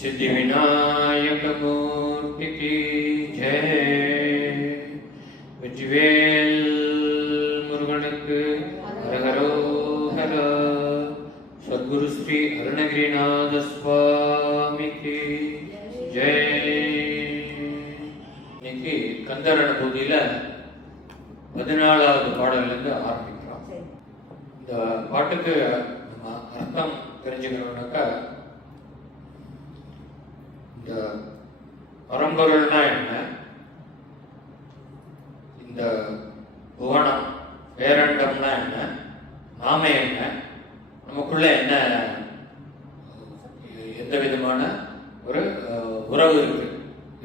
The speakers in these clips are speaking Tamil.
सिद्धिविनायक मूर्ति की जय। வெற்றிவேல் முருகனுக்கு ஹரஹரோஹர. சத்குரு ஸ்ரீ அருணகிரிநாத சுவாமிக்கு ஜெய். இன்னைக்கு கந்தர் அனுபூதியில 14வது பாடலிருந்து ஆரம்பிக்கிறோம். இந்த பாட்டுக்கு நம்ம அர்த்தம் தெரிஞ்சுக்கணும்னாக்கா, இந்த பரம்பொருள்னா என்ன, இந்த புவனம் பேரண்டம்னா என்ன, நாம என்ன, நமக்குள்ள என்ன எந்த விதமான ஒரு உறவு இருக்கு,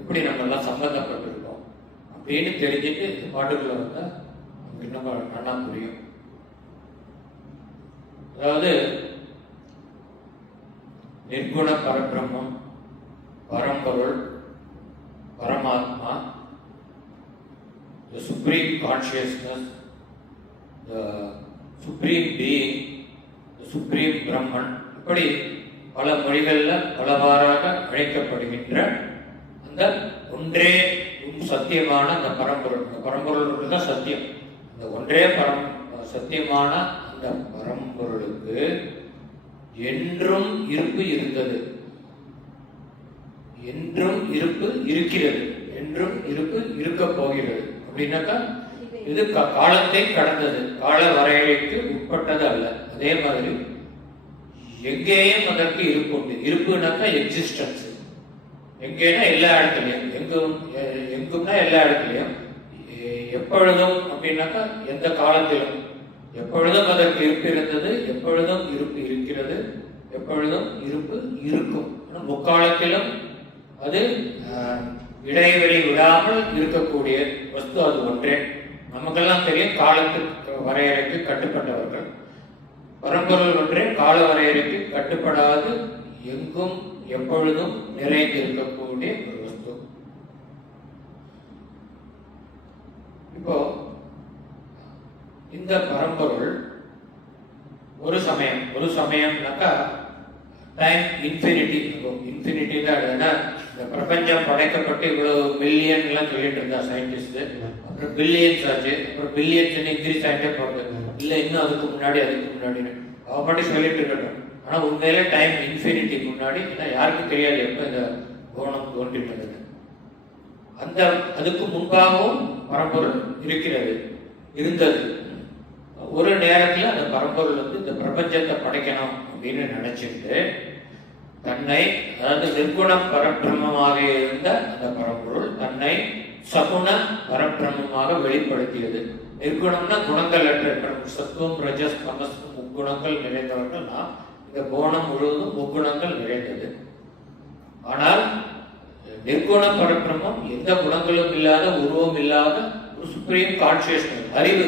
இப்படி நம்ம எல்லாம் சம்பந்தப்பட்டிருக்கோம் அப்படின்னு தெரிஞ்சுட்டு இந்த பாட்டுக்குள்ள வந்தா நமக்கு இன்னும் நல்லா புரியும். அதாவது நிர்குண பரபிரம்மம், பரம்பொருள், பரமாத்மா, the supreme consciousness, the supreme being, the supreme Brahman, இப்படி பல மொழிகளில் பலவாறாக அழைக்கப்படுகின்ற அந்த ஒன்றே சத்தியமான அந்த பரம்பொருள். அந்த பரம்பொருள் தான் சத்தியம். அந்த ஒன்றே சத்தியமான அந்த பரம்பொருளுக்கு என்றும் இருப்பு இருந்தது, என்றும் இருப்பு இருக்கிறது, என்றும் இருப்பு இருக்க போகிறது. அப்படின்னாக்கா இது காலத்தை கடந்தது, கால வரையறைக்கு உட்பட்டது அல்ல. அதே மாதிரி எங்கேயும் அதற்கு இருப்பு உண்டு. இருப்புனாக்கா எக்ஸிஸ்டன்ஸ். எங்கேனா எல்லா இடத்துலையும், எங்கும்னா எல்லா இடத்துலையும், எப்பொழுதும் அப்படின்னாக்கா எந்த காலத்திலும், எப்பொழுதும் அதற்கு இருப்பு இருந்தது, எப்பொழுதும் இருப்பு இருக்கிறது, எப்பொழுதும் இருப்பு இருக்கும். முக்காலத்திலும் அது இடைவெளி விடாமல் இருக்கக்கூடிய வஸ்து அது ஒன்றே. நமக்கெல்லாம் தெரியும், காலத்துக்கு வரையறைக்கு கட்டுப்பட்டவர்கள். பரம்பொருள் ஒன்றே கால வரையறைக்கு கட்டுப்படாது, எங்கும் எப்பொழுதும் நிறைந்து இருக்கக்கூடிய ஒரு வஸ்து. இப்போ இந்த பரம்பொருள் ஒரு சமயம்னாக்கா டைம் இன்ஃபினிட்டி. இன்ஃபினிட்டி தான். இந்த பிரபஞ்சம் படைக்கப்பட்டு இவ்வளவு பில்லியன் எல்லாம் சொல்லிட்டு இருந்தா சயின்டிஸ்ட். அப்புறம் பில்லியன்ஸ் ஆச்சு, அப்புறம் பில்லியன்ஸ் இன்க்ரீஸ் ஆகிட்டே போறது. இல்லை இன்னும் அதுக்கு முன்னாடி அவ பாட்டி சொல்லிட்டு இருக்கட்டும். ஆனா உண்மையில டைம் இன்ஃபினிட்டி முன்னாடி, ஏன்னா யாருக்கும் தெரியாது எப்ப இந்த கோணம் தோன்றிட்டது. அந்த அதுக்கு முன்பாகவும் பரம்பொருள் இருக்கிறது, இருந்தது. ஒரு நேரத்துல அந்த பரம்பொருள் இந்த பிரபஞ்சத்தை படைக்கணும் அப்படின்னு நினைச்சிட்டு தன்னை, அதாவது நிர்குண பரபிரமமாக இருந்த அந்த பரம்பொருள் தன்னை சகுண பரபிரமமாக வெளிப்படுத்தியது. நிர்குணம்னா குணங்கள் அற்ற, சத்துவம் ரஜஸ் தமஸ் முக்குணங்கள் நிறைந்தவர்கள் நாம். இந்த கோணம் முழுவதும் முக்குணங்கள் நிறைந்தது. ஆனால் நிர்குண பரபிரமம் எந்த குணங்களும் இல்லாத, உருவம் இல்லாத ஒரு சுப்ரீம் கான்சியஸ்னஸ், அறிவு,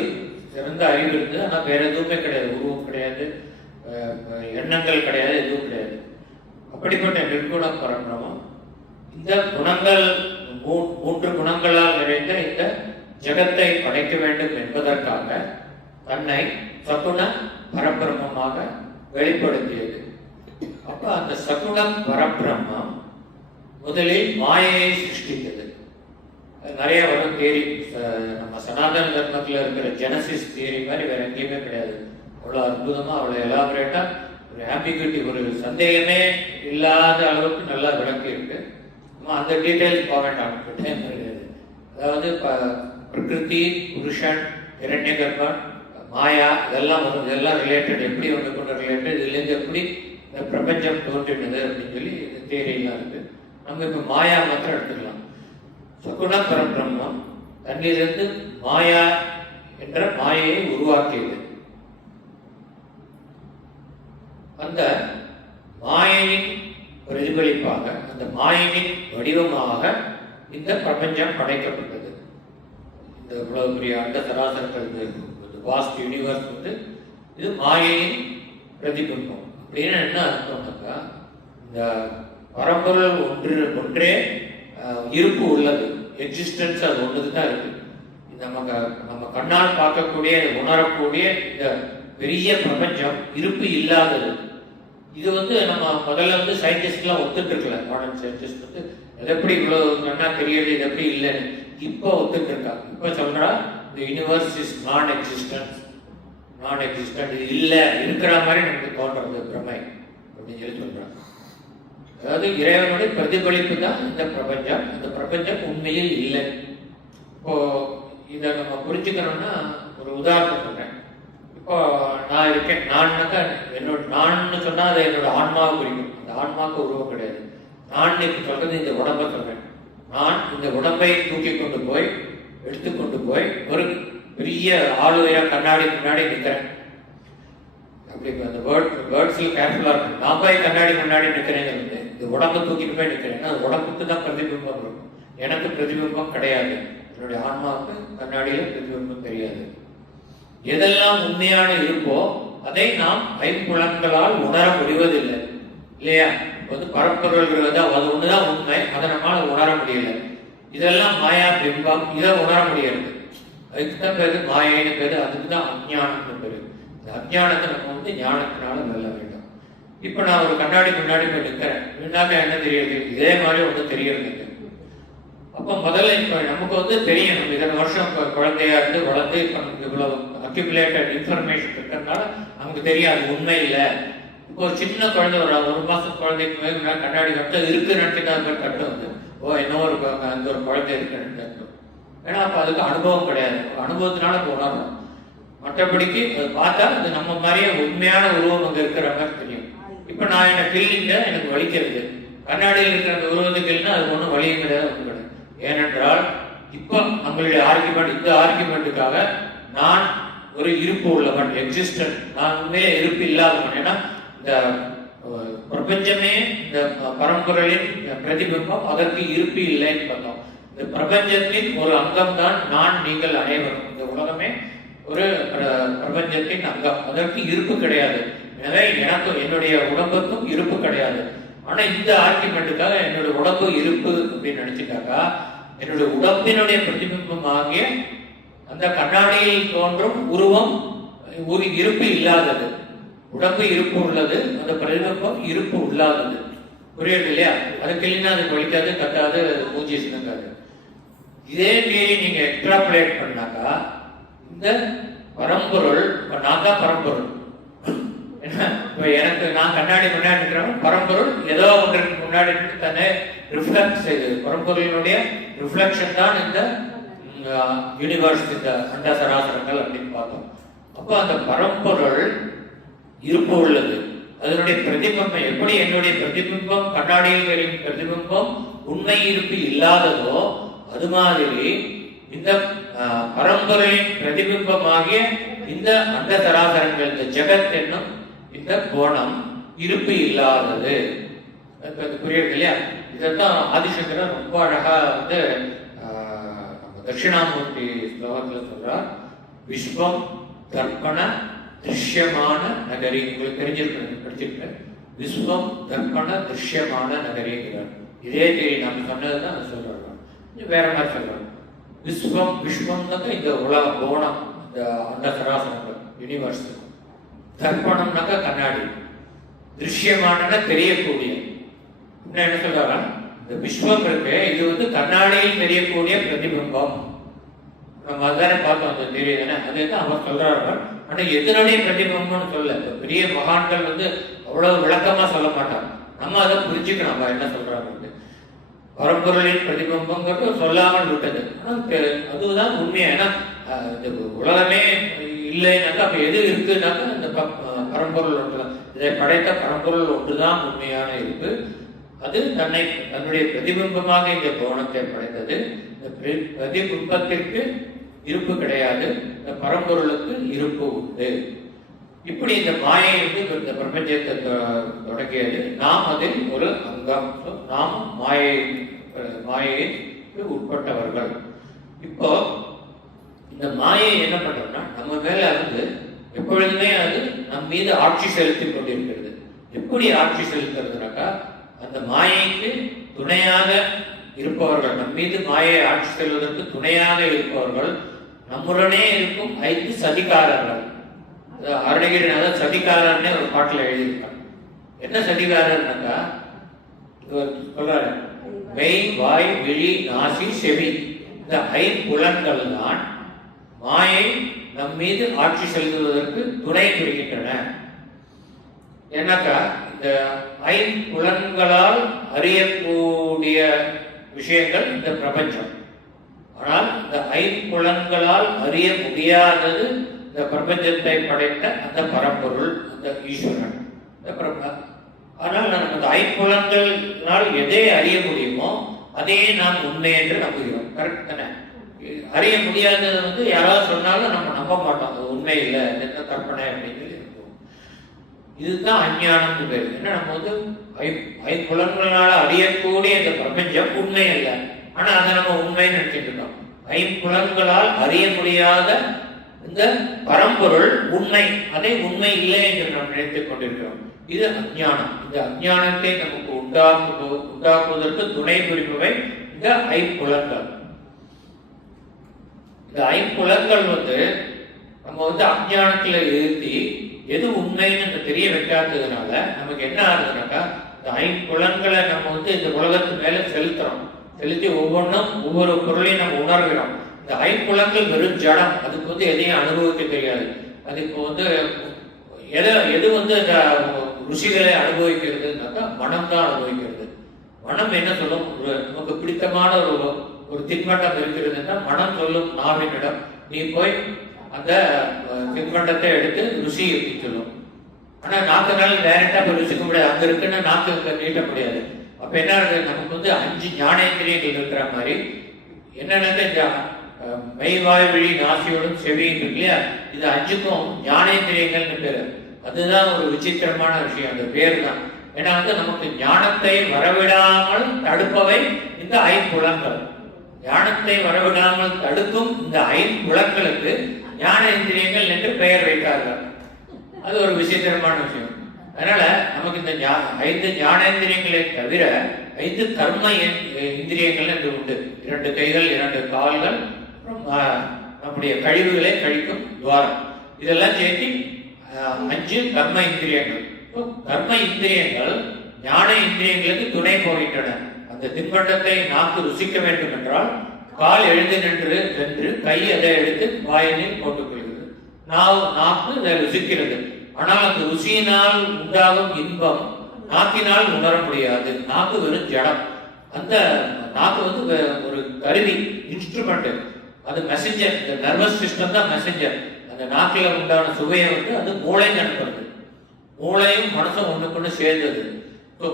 சிறந்த அறிவு இருந்தது. ஆனால் வேற எதுவுமே கிடையாது, உருவம் கிடையாது, எண்ணங்கள் கிடையாது, எதுவும் கிடையாது. அப்படிப்பட்ட நிர்குண பரபிரமம் இந்த குணங்கள், மூன்று குணங்களால் நிறைந்த இந்த ஜகத்தை படைக்க வேண்டும் என்பதற்காக தன்னை சகுண பரபிரமமாக வெளிப்படுத்தியது. அப்ப அந்த சகுண பரபிரமம் முதலில் மாயையை சிருஷ்டித்தது. நிறைய வரும் தேரி, நம்ம சனாதன தர்மத்தில் இருக்கிற ஜெனசிஸ் தியரி மாதிரி வேற எங்கேயுமே கிடையாது. அவ்வளோ அற்புதமா, அவ்வளோ எலாபரேட்டா, ஒரு ஆம்பிகுட்டி, ஒரு சந்தேகமே இல்லாத அளவுக்கு நல்லா விளக்கி இருக்கு. அந்த டீட்டெயில்ஸ் போக வேண்டாம், டைம் கிடையாது. அதாவது பிரகிருதி, புருஷன், இரண்ய கர்ப்பன், மாயா, இதெல்லாம் வரும். இதெல்லாம் ரிலேட்டட், எப்படி ஒன்று கொண்டு ரிலேட்டட், இதுலேருந்து எப்படி இந்த பிரபஞ்சம் தோன்றினது அப்படின்னு சொல்லி இந்த தேரியெல்லாம் இருக்கு. நம்ம இப்போ மாயா மாத்திரம் எடுத்துக்கலாம். சகுண பரபிரம்மம் தன்னிலிருந்து மாயா என்ற மாயையை உருவாக்கியது. அந்த மாயையின் பிரதிபலிப்பாக, அந்த மாயையின் வடிவமாக இந்த பிரபஞ்சம் படைக்கப்பட்டது. இந்த இவ்வளவு பெரிய அண்ட சராசரங்கள், வாஸ்ட் யூனிவர்ஸ் இது மாயையின் பிரதிபிம்பம். அப்படின்னு என்ன அர்த்தம்னாக்கா, இந்த பரம்பொருள் ஒன்றே இருப்பு உள்ளது, எக்ஸிஸ்டன்ஸ் அது ஒன்றுக்கு தான் இருக்கு. நம்ம கண்ணால் பார்க்கக்கூடிய, உணரக்கூடிய இந்த பெரிய பிரபஞ்சம் இருப்பு இல்லாதது. இது நம்ம முதல்ல சயின்டிஸ்ட்லாம் ஒத்துட்டு இருக்கல. மாடர்ன் சயின்டிஸ்ட் அது எப்படி இவ்வளவு நல்லா தெரியுது, இது எப்படி இல்லைன்னு இப்போ ஒத்துட்டு இருக்கா. இப்போ சொல்றா இந்த யூனிவர்ஸ் இஸ் நான் எக்ஸிஸ்டன்ட், இது இல்லை, இருக்கிற மாதிரி நமக்கு தோன்றது பிரமை அப்படின்னு சொல்றாங்க. அதாவது இறைவனுடைய பிரதிபலிப்பு தான் இந்த பிரபஞ்சம். இந்த பிரபஞ்சம் உண்மையில் இல்லை. இப்போ இதை நம்ம புரிஞ்சுக்கணும்னா ஒரு உதாரணம் சொல்றேன். இப்போ நான் இருக்கேன், நான்னாக்கா என்னோட நான் சொன்னா அதை என்னோட ஆன்மாவை குறிக்கும். அந்த ஆன்மாவுக்கு உருவம் கிடையாது. நான் இப்ப சொல்றது இந்த உடம்பை சொல்றேன். நான் இந்த உடம்பை தூக்கி கொண்டு போய் எடுத்துக்கொண்டு போய் ஒரு பெரிய ஆளுவையா கண்ணாடி முன்னாடி நிற்கிறேன். அப்படி அந்த வேர்ட்ஸ்ல கேர்ஃபுல்லா இருக்கும். நான் போய் கண்ணாடி முன்னாடி நிற்கிறேன், இந்த உடம்பை தூக்கிட்டு போய் நிற்கிறேன். அது உடம்புக்கு தான் பிரதிபிம்பம் இருக்கும், எனக்கு பிரதிபிம்பம் கிடையாது. என்னுடைய ஆன்மாவுக்கு கண்ணாடியில பிரதிபிம்பம் தெரியாது. எதெல்லாம் உண்மையான இருப்போ அதை நாம் ஐம்புலன்களால் உணர முடிவதில்லை இல்லையா? பரம்பொருள்ங்கிறது அது ஒண்ணுதான் உண்மை, அதை நம்மளால உணர முடியல. இதெல்லாம் மாயா பிம்பம், இதை உணர முடியாது. அதுக்குதான் பேரு மாயைன்னு பேரு, அதுக்குதான் அஞ்ஞானம்னு பேரு. இந்த அஞ்ஞானத்தை நம்ம ஞானத்தினால வெல்ல வேண்டும். இப்ப நான் ஒரு கண்ணாடி முன்னாடி போய் நிற்கிறேன். முன்னாக்க என்ன தெரியுது? இதே மாதிரி ஒண்ணு தெரியறது. அப்ப முதல்ல இப்ப நமக்கு தெரியும், நம்ம இத்தனை வருஷம் குழந்தையா இருந்து வளர்ந்து இப்ப நமக்கு இவ்வளவு அக்யூமுலேட்டட் இன்ஃபர்மேஷன் இருக்கிறதுனால நமக்கு தெரியாது உண்மை இல்லை. இப்போ ஒரு சின்ன குழந்தை, ஒரு மாசம் குழந்தைக்கு மேல கண்ணாடி கட்ட இருக்கு நினைச்சுட்டு கட்டு என்னோ அந்த ஒரு குழந்தை இருக்குன்னு. ஏன்னா அப்ப அதுக்கு அனுபவம் கிடையாது. அனுபவத்தினால உணரணும். மற்றபடிக்கு அது பார்த்தா அது நம்ம மாதிரியே உண்மையான உருவம் அங்க இருக்கிற மாதிரி தெரியும். இப்ப நான் என்ன கில்லிங்க எனக்கு வலிக்கிறது, கண்ணாடியில் இருக்கிற அந்த உருவத்துக்கு இல்லைன்னா அது ஒன்றும் வலியும் கிடையாது, ஒன்றும் கிடையாது. ஏனென்றால் இப்போ நம்மளுடைய ஆர்குமெண்ட், இந்த ஆர்குமெண்ட்டுக்காக நான் ஒரு இருப்பு உள்ளவன், எக்ஸிஸ்டன்ட், நான் உண்மையிலே இருப்பு இல்லாதவன். ஏன்னா இந்த பிரபஞ்சமே இந்த பரம்பொருளின் பிரதிபிம்பம், அதற்கு இருப்பு இல்லைன்னு பார்த்தோம். இந்த பிரபஞ்சத்தின் ஒரு அங்கம் தான் நான், நீங்கள் அனைவரும். இந்த உலகமே ஒரு பிரபஞ்சத்தின் அங்கம், அதற்கு இருப்பு கிடையாது. எனவே எனக்கு என்னுடைய உடம்புக்கும் இருப்பு கிடையாது. ஆனா இந்த ஆர்குமெண்ட்டுக்காக என்னோட உடம்பு இருப்பு அப்படின்னு நினைச்சுட்டாக்கா, என்னுடைய உடம்பினுடைய பிரதிபிம்பம் ஆகிய அந்த கண்ணாடியில் தோன்றும் உருவம் ஒரு இருப்பு இல்லாதது. உடம்பு இருப்பு உள்ளது, அந்த பிரதிபிம்பம் இருப்பு இல்லாதது. புரியுது இல்லையா? அதுக்கு இல்லைன்னா அது வலிக்காது, கத்தாது, மூஞ்சி சின்னக்காது. இதே மீறி நீங்க எக்ஸ்ட்ராபுலேட் பண்ணாக்கா இந்த பரம்பொருள், நான் தான் பரம்பொருள். எனக்கு நான் கண்ணாடி முன்னாடி இருக்கிறவன் பரம்பொருள் ஏதோ ஒன்றுக்கு முன்னாடி தன்னை ரிஃப்ளெக்ட் செய்தது. பரம்பொருளினுடைய ரிஃப்ளெக்ஷன் தான் இந்த யூனிவர்ஸ், இந்த அண்ட சராசரங்கள் அப்படின்னு பார்த்தோம். அப்போ அந்த பரம்பொருள் இருப்பு உள்ளது. அதனுடைய பிரதிபிம்பம் எப்படி என்னுடைய பிரதிபிம்பம் கண்ணாடியில் வரும் பிரதிபிம்பம் உண்மை இருப்பு இல்லாததோ அது மாதிரி இந்த பரம்பொருளின் பிரதிபிம்பமாகிய இந்த அண்ட சராசரங்கள், இந்த ஜெகத் என்னும் இந்த கோணம் இருப்பு இல்லாதது. புரியுது இல்லையா? இதான் ஆதிசங்கரர் ரொம்ப அழகா தட்சிணாமூர்த்தி ஸ்லோகத்துல சொல்றார். விஸ்வம் தர்ப்பண திருஷ்யமான நகரி. உங்களுக்கு தெரிஞ்சிருக்க, படிச்சிருக்க. விஸ்வம் தர்ப்பண திருஷ்யமான நகரிங்கிறார். இதே தேதி நம்ம சொன்னதுதான் சொல்றாங்க, வேற மாதிரி சொல்றாங்க. விஸ்வம், விஸ்வம்னாக்க இந்த உலக கோணம், இந்த அண்ட சராசரங்கள், யூனிவர்ஸ். தர்ப்பணம்னாக்க கண்ணாடி, திருஷ்யமான தெரியக்கூடிய. என்ன சொல்றாங்க? இந்த விஸ்வம் இருக்கு, இது கண்ணாடியில் தெரியக்கூடிய பிரதிபிம்பம். நம்ம அதானே பார்த்தோம், அந்த தெரிய தானே, அதுதான் அவர் சொல்றாரு. ஆனா எதனுடைய பிரதிபிம்பம்னு சொல்ல. பெரிய மகான்கள் அவ்வளவு விளக்கமா சொல்ல மாட்டாங்க. நம்ம அதை புரிஞ்சுக்கணும், நம்ம என்ன சொல்றாங்க. பரம்பொருளின் பிரதிபிம்பங்கிறது சொல்லாமல் விட்டது. ஆனா அதுதான் உண்மையா. ஏன்னா இந்த உலகமே இல்லைனாக்கா அப்ப எது இருக்குனாக்கா இந்த பரம்பொருள் ஒன்றுதான். இதை படைத்த பரம்பொருள் ஒன்றுதான் உண்மையான இருப்பு. அது தன்னுடைய பிரதிபிம்பமாக இந்த கோணத்தை படைத்தது. இந்த பிரதிபிம்பத்திற்கு இருப்பு கிடையாது, இந்த பரம்பொருளுக்கு இருப்பு உண்டு. இப்படி இந்த மாயை இந்த பிரபஞ்சத்தை தொடங்கியது. நாம் அதில் ஒரு அங்கம். நாம் மாயைக்கு உட்பட்டவர்கள். இப்போ இந்த மாயை என்ன பண்றோம்னா நம்ம மேல எப்பொழுதுமே அது நம் மீது ஆட்சி செலுத்தி கொண்டிருக்கிறது. எப்படி ஆட்சி செலுத்துறதுனாக்கா, அந்த மாயைக்கு துணையாக இருப்பவர்கள், நம் மீது மாயை ஆட்சி செல்வதற்கு துணையாக இருப்பவர்கள் நம்முடனே இருக்கும் 5 சதிகாரர்கள். அருணகிரிநாதர் சதிகாரர்னே ஒரு பாட்டில் எழுதியிருக்காங்க. என்ன சொல்லிக்காருன்னாக்கா சொல்றாரு, மெய் வாய் விழி நாசி செவி இந்த ஐம்புலன்கள் தான் மாயை நம் மீது ஆட்சி செலுத்துவதற்கு துணை புரிகின்றன. ஏன்னாக்கா இந்த ஐம்புலன்களால் அறியக்கூடிய விஷயங்கள் இந்த பிரபஞ்சம். ஆனால் இந்த ஐம்புலன்களால் அறிய முடியாதது இந்த பிரபஞ்சத்தை படைத்த அந்த பரம்பொருள், அந்த ஈஸ்வரன். ஆனால் நம்ம இந்த ஐம்புலன்களால் எதை அறிய முடியுமோ அதே நாம் உண்மை என்று நம்புகிறோம். கரெக்ட் தானே? அறிய முடியாதது யாராவது சொன்னாலும் நம்ம நம்ப மாட்டோம், அது உண்மை இல்லை, என்ன கற்பனை அப்படின்னு சொல்லி நம்புவோம். இதுதான் அஞ்ஞானம் பேர். ஏன்னா நம்ம ஐம்புலன்களால் அறியக்கூடிய இந்த பிரபஞ்சம் உண்மை அல்ல, ஆனா அதை நம்ம உண்மைன்னு நினைச்சிட்டு இருக்கோம். ஐம்புலன்களால் அறிய முடியாத இந்த பரம்பொருள் உண்மை, அதை உண்மை இல்லை என்று நாம் நினைத்துக் கொண்டிருக்கிறோம். இது அஞ்ஞானம். இந்த அஞ்ஞானத்தை நமக்கு உண்டாக்குவதற்கு துணை புரிபவை இந்த ஐம்புலன்கள். இந்த ஐம்புலன்கள் நம்ம அஞ்ஞானத்துல இருத்தி எது உண்மைன்னு தெரிய வைக்காததுனால நமக்கு என்ன ஆகுதுனாக்கா, இந்த ஐம்புலன்களை நம்ம இந்த உலகத்து மேல செலுத்துறோம். செலுத்தி ஒவ்வொன்றும் ஒவ்வொரு பொருளையும் நம்ம உணர்கிறோம். இந்த ஐம்புலன்கள் வெறும் ஜடம், அதுக்கு எதையும் அனுபவிக்க தெரியாது. அதுக்கு எது இந்த ருசிகளை அனுபவிக்கிறதுனாக்கா மனம் தான் அனுபவிக்கிறது. மனம் என்ன சொல்லும்? நமக்கு பிடித்தமான ஒரு தின்பண்டம் இருக்கிறதுன்னா மனம் சொல்லும் நாவினிடம், நீ போய் அந்த தின்பண்டத்தை எடுத்து ருசி அப்படின்னு சொல்லும். ஆனா நாக்குனால டைரக்டா போய் ருசிக்க முடியாது, அங்க இருக்குன்னா நாக்கு நீட்ட முடியாது. அப்ப என்ன இருக்கு? நமக்கு 5 ஞானேந்திரியங்கள் இருக்கிற மாதிரி என்னென்ன மெய்வாய் விழி நாசியோடும் செவியும் இருக்கு இல்லையா, இது 5க்கும் ஞானேந்திரியங்கள்னு பேரு. அதுதான் ஒரு விசித்திரமான விஷயம், அந்த பேர் தான். ஏன்னா நமக்கு ஞானத்தை வரவிடாமல் தடுப்பவை இந்த ஐம்புலன்கள். ஞானத்தை வரவிடாமல் தடுக்கும் இந்த ஐம்புலன்களுக்கு ஞானேந்திரியங்கள் என்று பெயர் வைத்தார்கள். அது ஒரு விசித்திரமான விஷயம். அதனால நமக்கு இந்த 5 ஞானேந்திரியங்களை தவிர 5 கர்ம இந்திரியங்கள் என்று உண்டு. 2 கைகள், 2 கால்கள், நம்முடைய கழிவுகளை கழிக்கும் துவாரம், இதெல்லாம் சேர்த்து 5 கர்ம இந்திரியங்கள். கர்ம இந்திரியங்கள் ஞான இந்திரியங்களுக்கு துணை போகின்றன. அந்த தின்பண்டத்தை நாக்கு ருசிக்க வேண்டும் என்றால் கால் எழுந்து நின்று கை அதை எடுத்து வாயினில் போட்டுக் கொள்கிறது. நாக்கு அதை ருசிக்கிறது. ஆனால் அந்த ருசியினால் உண்டாகும் இன்பம் நாக்கினால் உணர முடியாது. நாக்கு வெறும் ஜடம். அந்த நாக்கு ஒரு கருவி, இன்ஸ்ட்ருமெண்ட். அது மெசஞ்சர். இந்த நர்வஸ் சிஸ்டம் தான் மெசஞ்சர். அந்த நாக்கில் உண்டான சுவையை அது மூளை அனுப்புறது. மூளையும் மனசும் ஒண்ணுக்கு சேர்ந்தது.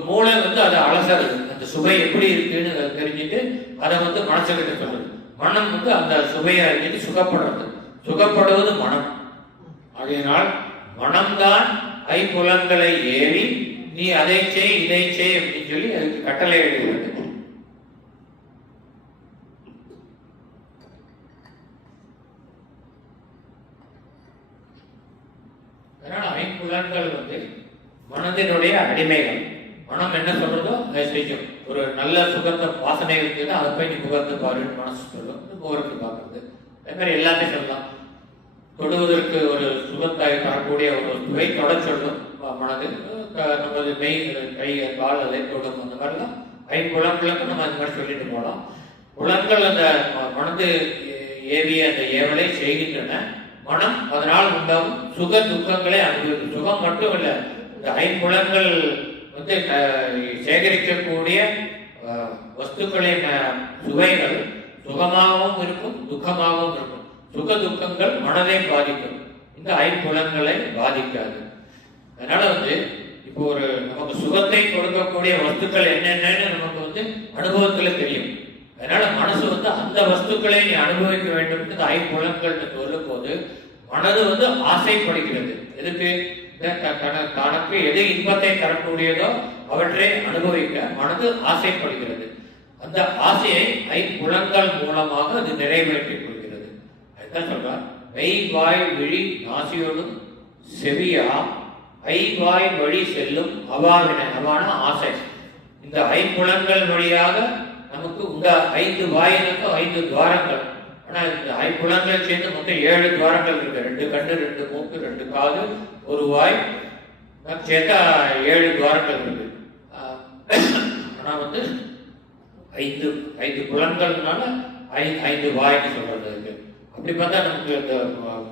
மூளை அதை அலசறது, அந்த சுவை எப்படி இருக்குன்னு தெரிஞ்சுட்டு அதை மனசுகிட்ட சொல்றது. மனம் அந்த சுவையை அறிஞ்சிட்டு சுகப்படுறது. சுகப்படுவது மனம். அதனால் மனம்தான் ஐம்புலன்களை ஏறி நீ அதை செய் இதை செய் அப்படின்னு சொல்லி அதுக்கு கட்டளை எழுதுகிறது. அதனால ஐம்புலன்கள் மனதினுடைய அடிமைகள். மனம் என்ன சொல்றதோ அதை செய்யும். ஒரு நல்ல சுகந்த வாசனை இருக்குன்னா அதை போய் நீ புகழ்ந்து பாருன்னு மனசு சொல்லும். புகழ்ந்து பார்க்கறது அதே மாதிரி எல்லாத்தையும் சொல்லலாம். தொடுவதற்கு ஒரு சுகத்தை தரக்கூடிய ஒரு சுவை தொட சொல்லும் மனது. நமது மெய், கை, கால் அதை தொடும். அந்த மாதிரிலாம் ஐம்புலன்களுக்கு நம்ம அந்த மாதிரி சொல்லிட்டு போகலாம். புலன்கள் அந்த மனது ஏவிய அந்த ஏவலை செய்கின்றன. மனம் அதனால் உண்டாகும் சுக துக்கங்களை அனுபவிக்கும். சுகம் மட்டும் இல்லை, இந்த ஐம்புலன்கள் சேகரிக்கக்கூடிய வஸ்துக்களின் சுவைகள் சுகமாகவும் இருக்கும், துக்கமாகவும் இருக்கும். சுக துக்கங்கள் மனதை பாதிக்கும், இந்த ஐம்புலன்களை பாதிக்காது. அதனால இப்போ நமக்கு சுகத்தை கொடுக்கக்கூடிய வஸ்துக்கள் என்னென்னு நமக்கு அனுபவத்துல தெரியும். அதனால மனசு அந்த வஸ்துக்களை நீ அனுபவிக்க வேண்டும் என்று ஐம்புலன்கள் சொல்லும் போது மனது ஆசைப்படுகிறது. எதுக்கு? தனக்கு எது இன்பத்தை தரக்கூடியதோ அவற்றை அனுபவிக்க மனது ஆசைப்படுகிறது. அந்த ஆசையை ஐம்புலன்கள் மூலமாக அது நிறைவேற்றிக் கொள்கிறது. அதுதான் சொல்றார், மெய் வாய் விழி நாசியோடும் செவியா ஐவாய் வழி செல்லும் அவாவின. அவான ஆசை. இந்த ஐம்புலன்கள் வழியாக நமக்கு 5 வாயிலுக்கு 5 துவாரங்கள். ஆனா இந்த ஐம்புலன்கள் சேர்ந்து மொத்தம் 7 துவாரங்கள் இருக்கு. 2 கண்ணு, 2 மூக்கு, 2 காது, 1 வாய், சேர்த்தா 7 துவாரங்கள் இருக்கு. ஆனா வந்து 5 புலன்கள்னால 5 வாய்ன்னு சொல்றது இருக்கு. அப்படி பார்த்தா நமக்கு இந்த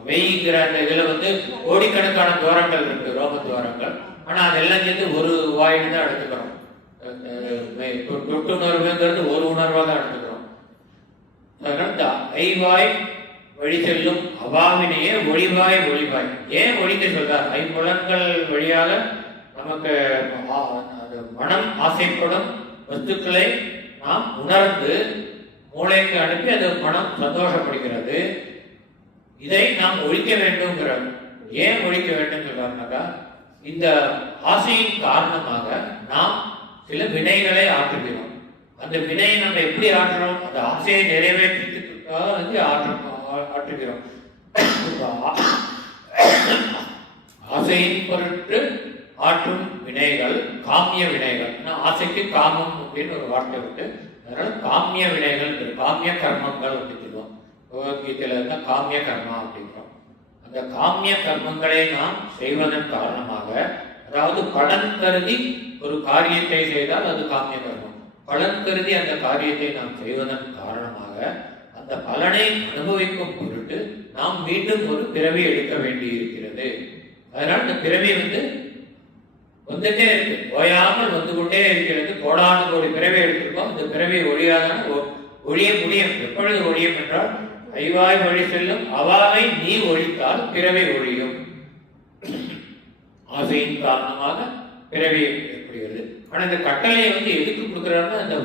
மெய்ங்கிற அந்த இதுல வந்து கோடிக்கணக்கான துவாரங்கள் இருக்கு, ரோம துவாரங்கள். ஆனா அதெல்லாம் சேர்த்து ஒரு வாயின்னு தான் எடுத்துக்கிறோம். தொட்டுணர்வுங்கிறது ஒரு உணர்வாக தான் எடுத்துக்கிறோம். அதனால இந்த ஐவாய் வழி செல்லும் அவாவினையே ஒளிவாய் ஒளிவாய் ஏன் ஒழிக்க சொல்றார்? ஐம்புலன்கள் வழியாக நமக்கு மனம் ஆசைப்படும் வஸ்துக்களை நாம் உணர்ந்து மூளைக்கு அனுப்பி அது மனம் சந்தோஷப்படுகிறது. இதை நாம் ஒழிக்க வேண்டும்ங்கிற. ஏன் ஒழிக்க வேண்டும் சொல்றாருனாக்கா, இந்த ஆசையின் காரணமாக நாம் சில வினைகளை ஆற்றுகிறோம். அந்த வினையை நம்ம எப்படி ஆற்றுறோம்? அந்த ஆசையை நிறைவேற்றுறதுக்காக வந்து ஆற்றுகிறோம். ஆசையின் பொருட்டு ஆற்றும் வினைகள் காமிய வினைகள். ஆசைக்கு காமம் அப்படின்னு ஒரு வார்த்தை உண்டு. அதனால காமிய வினைகள், காமிய கர்மங்கள் அப்படின்னு சொல்லுவோம். பகவத்கீதையில இருந்தா காமிய கர்மா அப்படிங்கிறோம். அந்த காமிய கர்மங்களை நாம் செய்வதன் காரணமாக, அதாவது பலன் கருதி ஒரு காரியத்தை செய்தால் அது காமிய கர்மம். பலன் கருதி அந்த காரியத்தை நாம் செய்வதன் காரணமாக அந்த பலனை அனுபவிக்கும் பொருட்டு நாம் மீண்டும் ஒரு பிறவி எடுக்க வேண்டி இருக்கிறது. அதனால் இந்த பிறவி வந்துட்டே இருக்கு, ஓயாமல் வந்து கொண்டே இருக்கிறது. கோடானு கோடி பிறவி எடுத்திருக்கோம். இந்த பிறவி ஒழியாதான் ஒழிய முடியும். எப்பொழுது ஒழியும் என்றால், ஐவாய் வழி செல்லும் அவாவை நீ ஒழித்தால் பிறவி ஒழியும். ஆசையின் காரணமாக பிறவி ஏற்படுகிறது. ஆனா இந்த கட்டளையை எதுக்கு கொடுக்குறாருன்னா, இந்த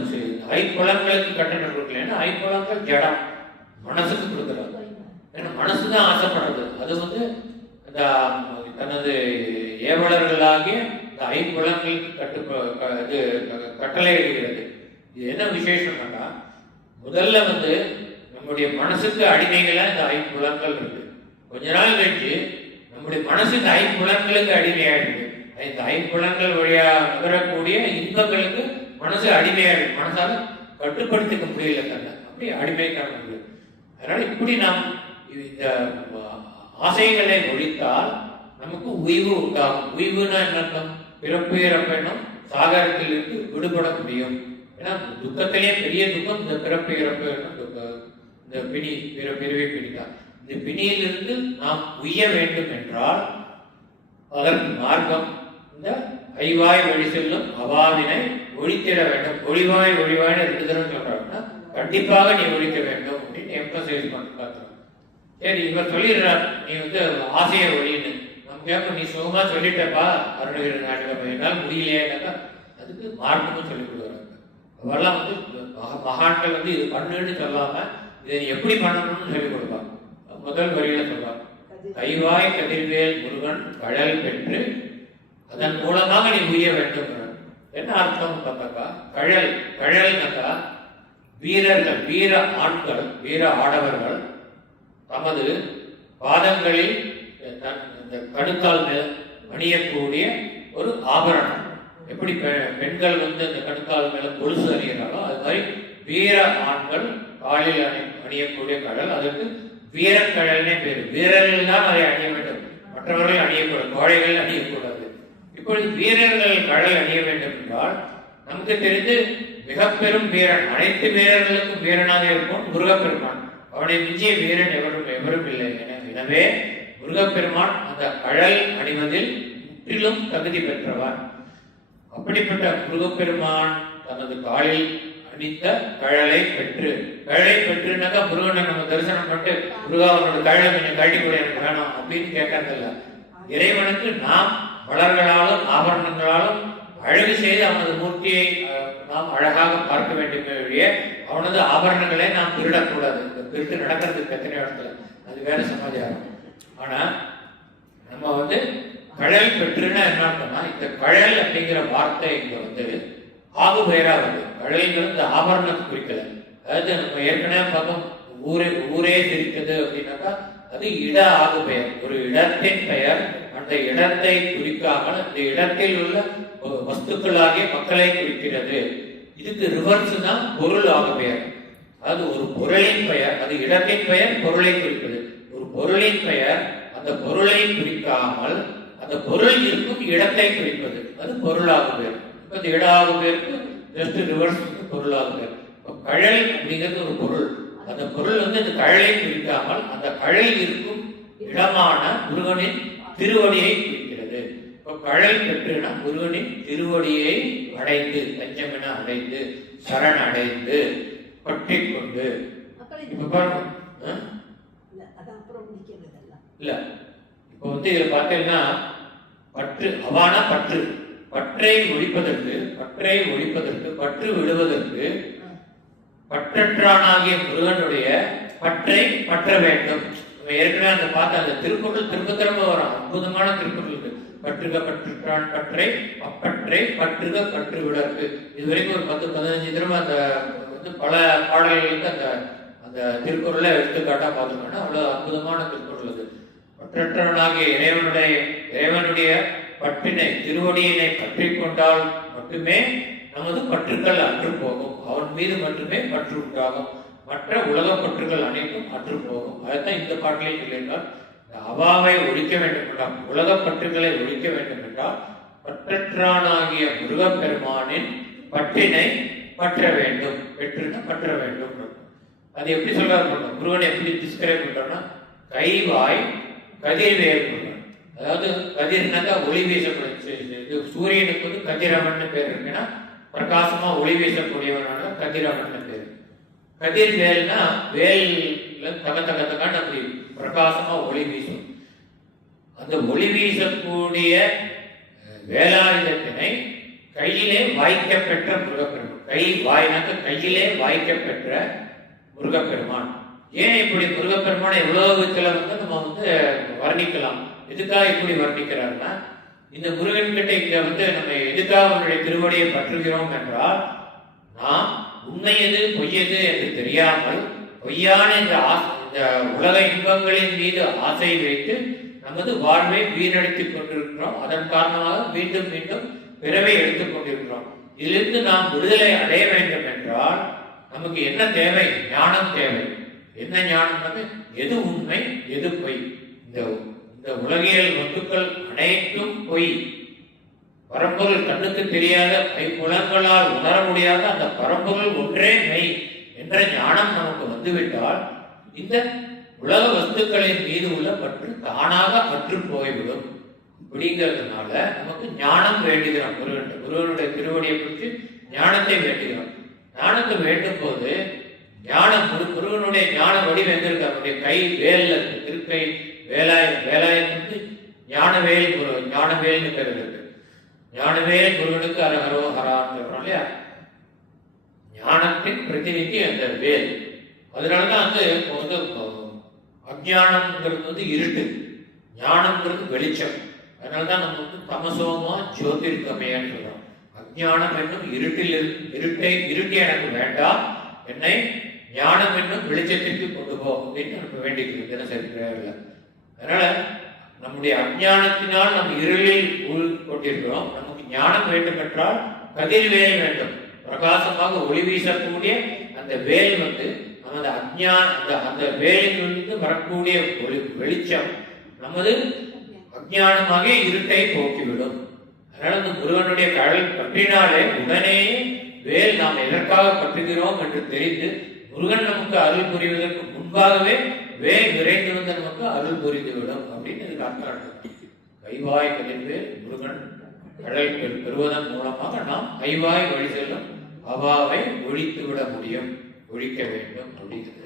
ஐம்புலங்களுக்கு கட்டளை கொடுக்கலன்னா, ஐம்புலங்கள் ஜடம், மனசுக்கு கொடுக்குறாரு. ஏன்னா மனசுதான் ஆசைப்படுறது. அது இந்த தனது ஏவலர்களாகிய இந்த ஐம்புலங்களுக்கு கட்டளை எழுகிறது. இது என்ன விசேஷம்னா, முதல்ல நம்முடைய மனசுக்கு அடிமைகளா இந்த ஐம்புலங்கள் இருக்கு. கொஞ்ச நாள் கழிச்சு நம்முடைய மனசு இந்த ஐம்புலங்களுக்கு அடிமையாயிடுது. இந்த ஐம்புலங்கள் வழியா நுகரக்கூடிய இன்பங்களுக்கு மனசு அடிமையாயிடுது. மனசால கட்டுப்படுத்திக்க முடியல, தன்னை அப்படி அடிமைக்கான முடியல. அதனால இப்படி நாம் இந்த ஆசைகளை ஒழித்தால் நமக்கு உய்வு உண்டாகும். உய்வுனா என்ன? பிறப்பு இறப்பெனும் சாகரத்திலிருந்து விடுபட முடியும். ஏன்னா துக்கத்திலேயே பெரிய துக்கம் இந்த பிறப்பு இறப்பு இந்த பிணி, பிறவி பிணிதான். இந்த பிணியிலிருந்து நாம் உய்ய வேண்டும் என்றால் அதற்கு மார்க்கம் இந்த ஐவாய் வழி செல்லும் அவாவினை ஒழித்திட வேண்டும். ஒளிவாய் ஒளிவாய்னு இருக்குதுன்னு சொல்றாங்கன்னா, கண்டிப்பாக நீ ஒழிக்க வேண்டும் அப்படின்னு எம்பசைஸ் பண்ணி பார்க்கிறோம். சரி, இவர் சொல்லிடுறார், நீ ஆசையை ஒழின்னு. நம்ம கேட்ப, நீ சுகமா சொல்லிட்டப்பா அருணகிரி நாடகம், என்னால் முடியலையாக்கா அதுக்கு மார்க்கமும் சொல்லிக் கொடுக்குறாங்க. அவெல்லாம் மகான்கள் இது பண்ணுன்னு சொல்லாம இதை எப்படி பண்ணணும்னு சொல்லிக் கொடுப்பாங்க. முதல் வரியில சொல்றாங்க, கைவாய் கதிர்வேல் முருகன் கழல் பெற்று அதன் மூலமாக நீ உய்ய வேண்டும். என்ன அர்த்தம் பார்த்தாக்கா, கழல்னாக்கா வீரர்கள், வீர ஆண்கள், வீர ஆடவர்கள் தமது பாதங்களில் இந்த கணுக்கால் மேல் அணியக்கூடிய ஒரு ஆபரணம். எப்படி பெண்கள் இந்த கணுக்கால் மேல கொலுசு அணிகிறாரோ, அது மாதிரி வீர ஆண்கள் காலில் அணியக்கூடிய கடல், அதற்கு வீரக்கழல்னே பேரு. வீரர்கள் தான் அதை அணிய வேண்டும், மற்றவர்கள் அணியக்கூடாது, கோழைகள் அணியக்கூடாது. இப்பொழுது வீரர்கள் கடல் அணிய வேண்டும் என்றால், நமக்கு தெரிந்து மிக பெரும் வீரன், அனைத்து வீரர்களுக்கும் வீரனாக இருக்கும் முருகப்பெருமான். அவனை மிஞ்சிய வீரன் எவரும் இல்லை. எனவே முருகப்பெருமான் அந்த கழல் அணிவதில் முற்றிலும் தகுதி பெற்றவர். அப்படிப்பட்ட முருகப்பெருமான் தனது காலில் அணிந்த கழலை பெற்றுனாக்கா முருகனை நம்ம தரிசனம் பண்ணிட்டு, முருகா அவனோட கழலை கொஞ்சம் கழட்டி கூட எனக்கு வேணும் அப்படின்னு கேட்கறதில்ல. இறைவனுக்கு நாம் மலர்களாலும் ஆபரணங்களாலும் அழகு செய்து அவனது மூர்த்தியை நாம் அழகாக பார்க்க வேண்டிய, அவனது ஆபரணங்களை நாம் திருடக்கூடாது. இந்த திருட்டு நடக்கிறதுக்கு எத்தனை இடத்துல, அது வேற சமாச்சாரம். ஆனா நம்ம கழல் பெற்றுன்னா என்ன அர்த்தம்னா, இந்த கழல் அப்படிங்கிற வார்த்தை இங்க ஆகு பெயரா வருது. கழல்கள் இந்த ஆபரணத்தை குறிக்கல. அதாவது நம்ம ஏற்கனவே பார்த்தோம், ஊரே சிரிக்குது அப்படின்னாக்கா அது இட ஆகு பெயர். ஒரு இடத்தின் பெயர் அந்த இடத்தை குறிக்காமல் அந்த இடத்தில் உள்ள வஸ்துக்களாகிய மக்களை குறிக்கிறது. இதுக்கு ரிவர்ஸ் தான் பொருள் ஆகு பெயர். அது ஒரு பொருளின் பெயர், அது இடத்தின் பெயர் பொருளை குறிக்கிறது. ஒரு பொருளின் பெயர் அந்த பொருளை குறிக்காமல் அந்த பொருள் இருக்கும் இடத்தை குறிப்பது, அது பொருளாக பேர். இப்போ இந்த இடாக பேருக்கு ஜஸ்ட் ரிவர்ஸ் பொருளாக பேர். இப்போ கழல் அப்படிங்கிறது ஒரு பொருள். அந்த பொருள் வந்து இந்த கழலை குறிக்காமல் அந்த கழல் இருக்கும் இடமான முருகனின் திருவடியை குறிக்கிறது. இப்போ கழல் பெற்றுனா முருகனின் திருவடியை அடைந்து, பஞ்சமென அடைந்து, சரண் அடைந்து, பற்றி கொண்டு. இப்ப பாருங்க, இல்ல இப்போ வந்து இதுல பார்த்தீங்கன்னா பற்று அவானா பற்று, பற்றை ஒழிப்பதற்கு, பற்று விடுவதற்கு பற்றற்றானாகிய முருகனுடைய பற்றை பற்ற வேண்டும். நம்ம ஏற்கனவே அந்த பார்த்த அந்த திருக்குறள் திரும்ப திரும்ப வரும், அற்புதமான திருக்குறள் இருக்கு. பற்றுக பற்றுற்றான் பற்றை அப்பற்றை பற்றுக பற்று விடற்கு. இது வரைக்கும் ஒரு 10-15 தடவை அந்த வந்து பல பாடல்களுக்கு அந்த அந்த திருக்குறளை எடுத்துக்காட்டா பார்த்துக்கோன்னா அவ்வளவு அற்புதமான திருக்குறள் அது. பற்றற்றவனாகிய இறைவனுடைய பற்றினை திருவடியினை பற்றி கொண்டால் மட்டுமே நமது பற்றுக்கள் அற்று போகும். அவன் மீது மட்டுமே பற்று உண்டாகும். மற்ற உலக பற்றுகள் அனைத்தும் அற்று போகும். அதைத்தான் இந்த பாட்டிலே சொல்லியிருந்தால், அவாவை ஒழிக்க வேண்டும் என்றால், உலக பற்றுகளை ஒழிக்க வேண்டும் என்றால் பற்றற்றானாகிய முருகப்பெருமானின் பற்றினை பற்ற வேண்டும். பெற்றுனா பற்ற வேண்டும். அது எப்படி சொல்றாரு? முருகனை எப்படி டிஸ்கிரைப் பண்றோம்னா, கைவாய் கதிர்வேல் முருகன். அதாவது கதிர்னாக்கா ஒளி வீசக்கூடிய, சூரியனுக்கு வந்து கதிரவன் பேர் இருக்குன்னா பிரகாசமா ஒளி வீசக்கூடியவனால கதிரவன் பேர். கதிர்வேல்னா வேல்ல தக தக தகான்னு அப்படி பிரகாசமா ஒளி வீசும். அந்த ஒளி வீசக்கூடிய வேலாயுதத்தினை கையிலே வாய்க்க பெற்ற முருகப்பெருமான். கை வாய்னாக்க கையிலே வாய்க்க பெற்ற முருகப்பெருமான். ஏன் இப்படி முருகப்பெருமானை எவ்வளவு விதத்துல வந்து நம்ம வந்து வர்ணிக்கலாம்? எதுக்காக இப்படி வர்ணிக்கிறாருன்னா, இந்த முருகன் கிட்ட இங்க வந்து நம்ம எதுக்காக அவனுடைய திருவடியை பற்றுகிறோம் என்றால், நாம் உண்மை எது பொய் எது என்று தெரியாமல் பொய்யான இந்த உலக இன்பங்களின் மீது ஆசை வைத்து நமது வாழ்வை வீணடித்துக் கொண்டிருக்கிறோம். அதன் காரணமாக மீண்டும் மீண்டும் பிறவை எடுத்துக் கொண்டிருக்கிறோம். இதிலிருந்து நாம் விடுதலை அடைய வேண்டும் என்றால் நமக்கு என்ன தேவை? ஞானம் தேவை. என்ன ஞானம்? எது உண்மை எது பொய்? இந்த உலகியல் வஸ்துக்கள் அனைத்தும் பொய். பரம்பொருள் கண்ணுக்கு தெரியாத ஐம்புலங்களால் உணர முடியாத அந்த பரம்பொருள் ஒன்றே மெய் என்ற ஞானம் நமக்கு வந்துவிட்டால் இந்த உலக வஸ்துக்களின் மீது உள்ள பற்று தானாக அற்று போய்விடும். அப்படிங்கிறதுனால நமக்கு ஞானம் வேண்டுகிறோம். முருகனுடைய திருவடியை குறித்து ஞானத்தை வேண்டுகிறோம். ஞானத்தை வேண்டும் போது ஞானம் முருகனுடைய ஞான வடிவம் எங்க இருக்கு? அவருடைய கை வேல்ல இருக்கு. திருக்கை வேலாயுதம். வேலாயுதம் வந்து ஞானவேல்னு பேர் இருக்கு. ஞானவேல் முருகனுக்கு அரஹரோ ஹரான்னு சொல்றோம் இல்லையா? ஞானத்தின் பிரதிநிதி அந்த வேல். அதனாலதான் வந்து அஜ்ஞானம்ங்கிறது வந்து இருட்டு, ஞானம்ங்கிறது வெளிச்சம். அதனாலதான் நம்ம வந்து தமசோமா ஜோதிர்கமயன்னு சொல்றோம். அஜ்ஞானம் என்னும் இருட்டை எனக்கு வேண்டாம், என்னை ஞானம் என்னும் வெளிச்சத்திற்கு கொண்டு போ அப்படின்னு நமக்கு வேண்டிக்கிறது தினசரி பிரேயர்ல. அதனால நம்முடைய அஞ்ஞானத்தினால் நம்ம இருளில் கொண்டிருக்கிறோம். நமக்கு ஞானம் வேண்டும் என்றால் கதிர்வேல் வேண்டும். பிரகாசமாக ஒளி வீசக்கூடிய அந்த வேல் வந்து நமது அந்த வேலிலிருந்து வரக்கூடிய வெளிச்சம் நமது அஞ்ஞானமாக இருட்டை போக்கிவிடும். அதனால இந்த முருகனுடைய கடல் பற்றினாலே உடனே வேல் நாம் எதற்காக பற்றுகிறோம் என்று தெரிந்து முருகன் நமக்கு அருள் புரிவதற்கு முன்பாகவே வேல் விரைந்து வந்து நமக்கு அருள் புரிந்துவிடும் அப்படின்னு இதுக்கு அர்த்தம். கைவாய் கதிர்வேல் முருகன் கடல் பெறுவதன் மூலமாக நாம் ஐவாய் வழி செல்லும் அவாவை ஒழித்து விட முடியும், ஒழிக்க வேண்டும் அப்படிங்கிறது.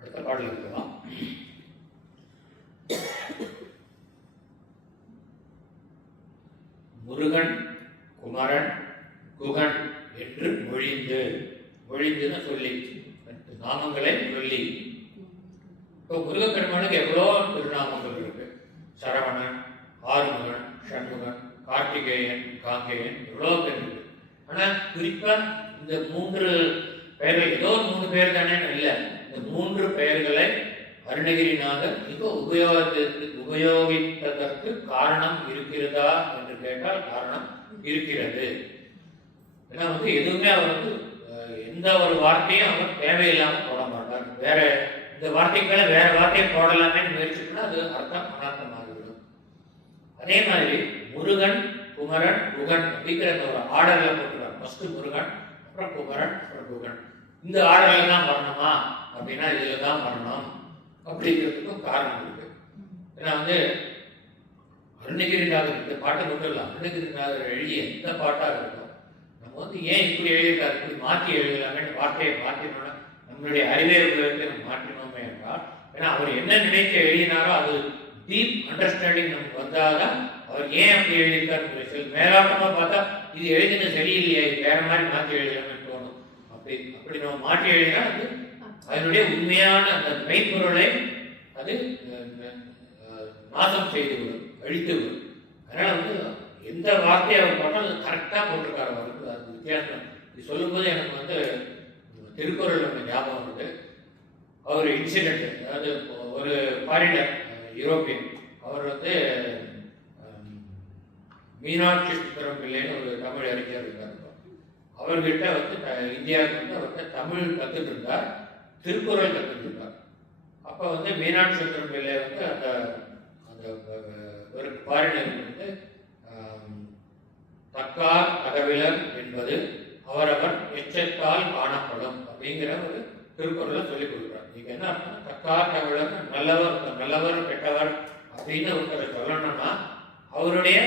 அடுத்த பாடல் இருக்கலாம். முருகன் குமரன் குகன் என்று மொழிந்துன்னு சொல்லி நாமங்களை சொல்லி. இப்போ முருகப்பெருமானுக்கு எவ்வளோ திருநாமங்கள் இருக்கு. சரவணன், ஆறுமுகன், சண்முகன், கார்த்திகேயன், காங்கேயன், எவ்வளோ பேர் இருக்கு. ஆனால் குறிப்பா இந்த 3 பெயர்கள், ஏதோ 3 பேர் தானே இல்லை, இந்த 3 பெயர்களை அருணகிரிநாதர் இப்போ உபயோகித்ததற்கு காரணம் இருக்கிறதா என்று கேட்டால் காரணம் இருக்கிறது. ஏன்னா எதுவுமே அவர் எந்த ஒரு வார்த்தையும் அவர் தேவையில்லாமல் போட மாட்டார். வேற இந்த வார்த்தைகளை வேற வார்த்தையை போடலாமே முயற்சி பண்ணா அது அர்த்தம் அனர்த்தமாகிவிடும். அதே மாதிரி முருகன், குமரன், குகன் அப்படிங்கிற ஒரு ஆர்டர்ல போட்டுருவார். ஃபர்ஸ்ட் முருகன், அப்புறம் குமரன், அப்புறம் குகன். இந்த ஆர்டர்ல தான் வரணுமா அப்படின்னா இதுல தான் வரணும் அப்படிங்கிறதுக்கும் காரணம் இருக்கு. ஏன்னா அருணகிரிநாதர் இந்த பாட்டை மட்டும் இல்லை, அருணகிரிநாதர் எழுதிய எந்த பாட்டாக இருக்கும் நம்ம ஏன் இப்படி எழுதியிருக்காரு, இப்படி மாற்றி எழுதலாமே, வார்த்தையை மாற்றினோம்னா நம்மளுடைய அறிவை நம்ம மாற்றினோமே என்றால், ஏன்னா அவர் என்ன நினைத்து எழுதினாரோ அது டீப் அண்டர்ஸ்டாண்டிங் நமக்கு வந்தாதான் அவர் ஏன் அப்படி எழுதியிருக்காரு. மேலாட்டமா பார்த்தா இது எழுதின சரியில்லையா, இது வேற மாதிரி மாற்றி எழுதலாமே தோணும். அப்படி நம்ம மாற்றி எழுதினா அதனுடைய உண்மையான அந்த மெய்ப்பொருளை அது நாசம் செய்துவிடும், அழித்துவிடும். அதனால எந்த வார்த்தையை அவர் போட்டாலும் அது கரெக்டாக போட்டிருக்காரு. அவருக்கு அது வித்தியாசம். இது சொல்லும்போது எனக்கு திருக்குறள் ஞாபகம் வருது. அவர் இன்சிடென்ட், அதாவது ஒரு ஃபாரினர் யூரோப்பியன், அவர் மீனாட்சி சுந்தரம் பிள்ளைன்னு ஒரு தமிழ் அறிஞர் இருக்கார். அவர்கிட்ட இந்தியாவுக்கு அவர்கிட்ட தமிழ் கற்றுட்டு இருந்தார், திருக்குறள் கற்றுட்டு இருந்தார். அப்போ மீனாட்சி சுந்தரம் பிள்ளை அந்த அந்த ஒரு ஃபாரினர் தக்கார் தகவலர் என்பது அவரவர் எச்சத்தால் காணப்படும் அப்படிங்கிற ஒரு திருக்குறளை சொல்லிக் கொடுக்குறார். நீங்க என்ன அர்த்தம், தக்கார் தகவலர் நல்லவர் கெட்டவர் அப்படின்னு ஒருத்தரை சொல்லணும்னா அவருடைய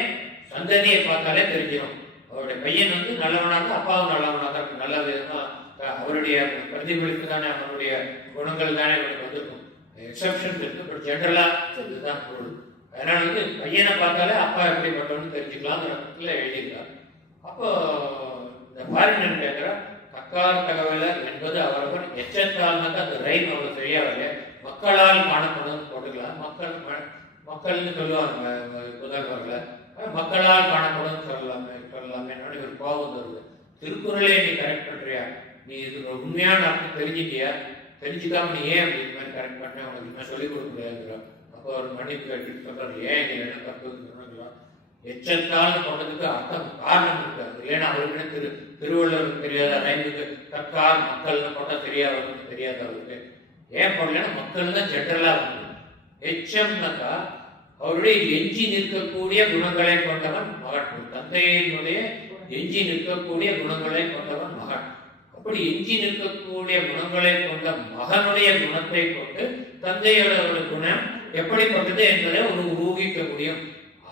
சந்ததியை பார்த்தாலே தெரிஞ்சிடும். அவருடைய பையன் நல்லவனாக, அப்பாவும் நல்லவனாக இருக்கு, நல்ல விதமா அவருடைய பிரதிபலிப்பு தானே, அவருடைய குணங்கள் தானே அவருக்கு வந்திருக்கும். எக்ஸப்ஷன்ஸ் இருக்கு, பட் ஜென்ரலா இதுதான் பொருள். அதனால பையனை பார்த்தாலே அப்பா எப்படிப்பட்டவன்னு தெரிஞ்சுக்கலாங்கிற இடத்துல எழுதியிருக்கார். அப்போ இந்த ஃபாரினர் கேட்கிற தக்கார் தகவலர் என்பது அவரவர் எச்சத்தால்னாக்க அந்த ரைம் அவர் சரியா வரல, மக்களால் காணப்படும் போட்டுக்கலாம். மக்கள்னு சொல்லுவாங்க புதல்வர்ல, மக்களால் காணப்படும் சொல்லலாமே ஒரு கோபம் வருது. திருக்குறளே நீ கரெக்ட் பண்றியா, நீ இது உண்மையான அர்த்தம் தெரிஞ்சுக்காம நீ ஏன் அப்படி இது மாதிரி கரெக்ட் பண்ண, உனக்கு இன்னும் சொல்லிக் கொடுக்க முடியாதுங்கிறோம். அப்போ ஒரு மன்னிப்பு கேட்டு சொல்றாரு, ஏன் இதில் என்ன தப்பு சொன்னோம், எச்சத்தால் போட்டதுக்கு அர்த்தம் காரணம் இருக்காது. இல்லைன்னா அவருக்கு திருவள்ளுவருக்கு தெரியாத, ரைமுக்கு தக்கார் மக்கள்னு போட்டால் தெரியாத அவருக்கு ஏன் போடலன்னா மக்கள் தான் ஜென்ரலா இருக்கு. எச்சம்னாக்கா அவருடைய எஞ்சி நிற்கக்கூடிய குணங்களை கொண்டவன் மகன், தந்தையினுடைய எஞ்சி நிற்கக்கூடிய குணங்களை கொண்டவன் மகன். அப்படி எஞ்சி நிற்கக்கூடிய குணங்களை கொண்ட மகனுடைய குணத்தை கொண்டு தந்தையோட குணம் எப்படிப்பட்டது என்பதை ஒரு ஊகிக்க முடியும்.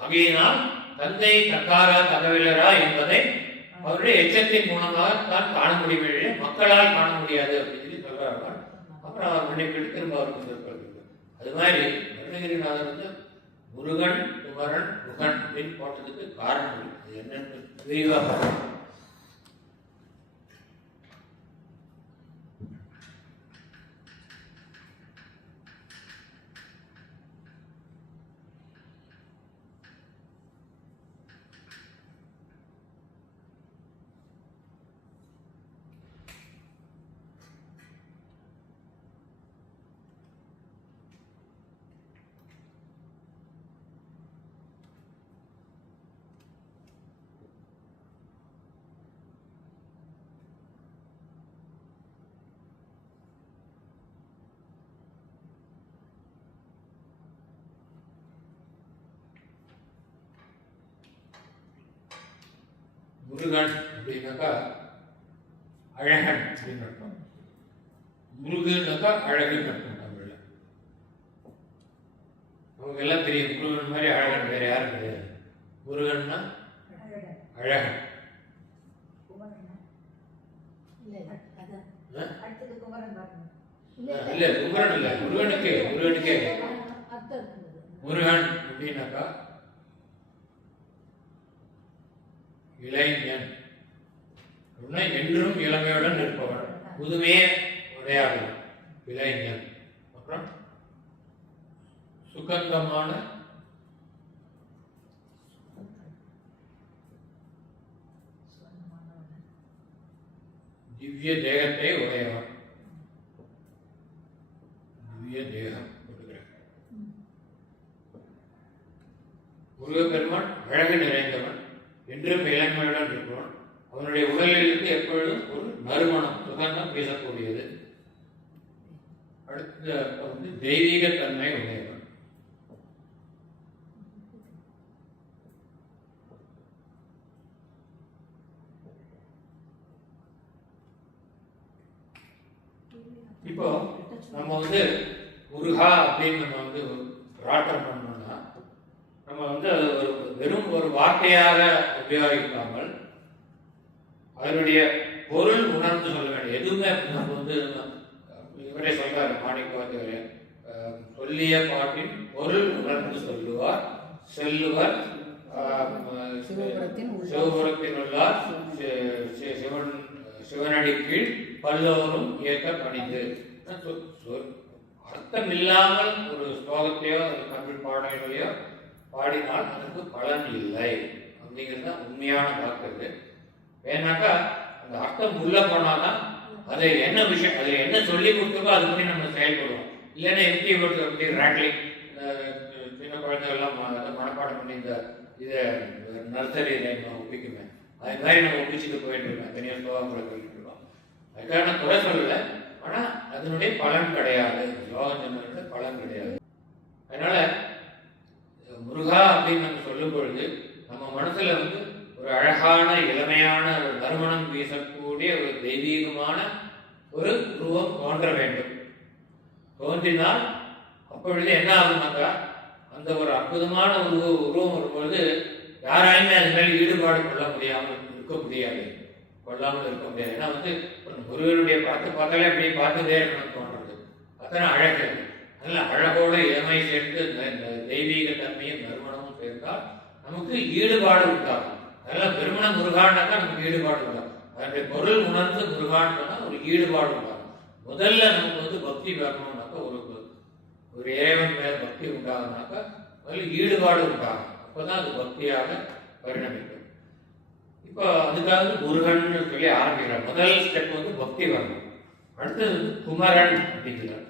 ஆகையினால் தந்தை தக்காரா தகவலரா என்பதை அவருடைய எச்சத்தின் மூலமாக தான் காண முடியும், மக்களால் காண முடியாது அப்படின்னு சொல்லி சொல்றார்கள். அப்புறம் அவர் மன்னிப்பிட்டு திரும்ப அவருக்கு சொல்றது. அது மாதிரி அருணகிரிநாதர் முருகன், குமரன், குகன் அப்படின்னு போட்டதுக்கு காரணம் என்னன்னு விரிவாக முருகன் அப்படின்னாக்கா அழகன் அப்படின்னு அர்த்தம். முருகன்னாக்கா அழகுன்னு அர்த்தம். தமிழ்ல நமக்கு எல்லாம் தெரியும், முருகன் மாதிரி அழகன் வேற யாரும் கிடையாது. முருகன்னா அழகன். இல்ல குமரன் இல்ல, முருகனுக்கே முருகன் அப்படின்னாக்கா இளைஞன், என்றும் இளமையுடன் இருப்பவன், புதுமையே உடையாது இளைஞன். அப்புறம் சுகந்தமான திவ்ய தேகத்தை உடையவன், திவ்ய தேகம். இருப்பவன். அவனுடைய உடலிலிருந்து எப்பொழுதும் ஒரு நறுமணம் சுகந்தம் வீசக்கூடியது. அடுத்த வந்து தெய்வீகத்தன்மை உடையவன். இப்போ நம்ம வந்து முருகா அப்படின்னு நம்ம வந்து பிரார்த்தனை பண்ணோம்னா நம்ம வந்து அது வெறும் ஒரு வார்த்தையாக உபயோகிக்காமல் அதனுடைய பொருள் உணர்ந்து சொல்ல வேண்டும். எதுவுமே நம்ம வந்து இவரே சொல்றாரு மாணிக்கவாசகரே, சொல்லிய பாட்டின் பொருள் உணர்ந்து சொல்லுவார் செல்லுவர் சிவபுரத்தில் உள்ளார் சிவனடி கீழ் பல்லோரும் ஏற்க பணிந்து. அர்த்தம் இல்லாமல் ஒரு ஸ்லோகத்தையோ தமிழ் பாடல்களையோ பாடினால் அதுக்கு பலன் இல்லை அப்படிங்கிறது உண்மையான வாக்கு. ஏன்னாக்கா அந்த அர்த்தம் உள்ள போனாதான் அதை என்ன விஷயம், அதை என்ன சொல்லி கொடுத்தோமோ அது பண்ணி நம்ம செயல்படுவோம். இல்லைன்னா எப்படி எப்படி ரேட்லிங் சின்ன குழந்தைகள்லாம் மனப்பாடம் பண்ணி இந்த இதை நர்சரியில் நம்ம ஒப்பிக்குமே, அது மாதிரி நம்ம ஒப்பிச்சுட்டு போயிட்டு இருக்கோம். தனியாக ஸ்லோகங்களை போயிட்டு இருக்கோம். அதுக்காக நான் குறை சொல்லலை, ஆனால் அதனுடைய பலன் கிடையாது. ஸ்லோகம் சொன்னது பலன் கிடையாது. அதனால முருகா அப்படின்னு நம்ம சொல்லும் பொழுது நம்ம மனசுல வந்து ஒரு அழகான இளமையான ஒரு நறுமணம் வீசக்கூடிய ஒரு தெய்வீகமான ஒரு உருவம் தோன்ற வேண்டும். தோன்றினால் அப்பொழுது என்ன ஆகுனாக்கா அந்த ஒரு அற்புதமான உருவம் வரும்பொழுது யாராலுமே அது மேலே ஈடுபாடு கொள்ளாமல் இருக்க முடியாது. ஏன்னா வந்து முருகனுடைய பார்த்தாலே அப்படியே பார்த்துட்டே இருக்கணும்னு தோன்றது. அத்தனை அழகு. அதனால அழகோட இளமை சேர்ந்து தெய்வீக தன்மையும் நறுமணமும் சேர்ந்தால் நமக்கு ஈடுபாடு உண்டாகும். அதனால பெருமண முருகான்னாக்கா நமக்கு ஈடுபாடு உண்டாகும். அதனுடைய பொருள் உணர்ந்து முருகான்னு சொன்னால் ஒரு ஈடுபாடு உண்டாகும். முதல்ல நமக்கு வந்து பக்தி வரணும்னாக்கா ஒரு இறைவன் மேல பக்தி உண்டாகுனாக்கா முதல்ல ஈடுபாடு உண்டாகும். அப்போதான் அது பக்தியாக பரிணமிக்கும். இப்போ அதுக்காக முருகன் சொல்லி ஆரம்பிக்கிறார். முதல் ஸ்டெப் வந்து பக்தி வரணும். அடுத்தது குமரன் அப்படிங்கிறார்.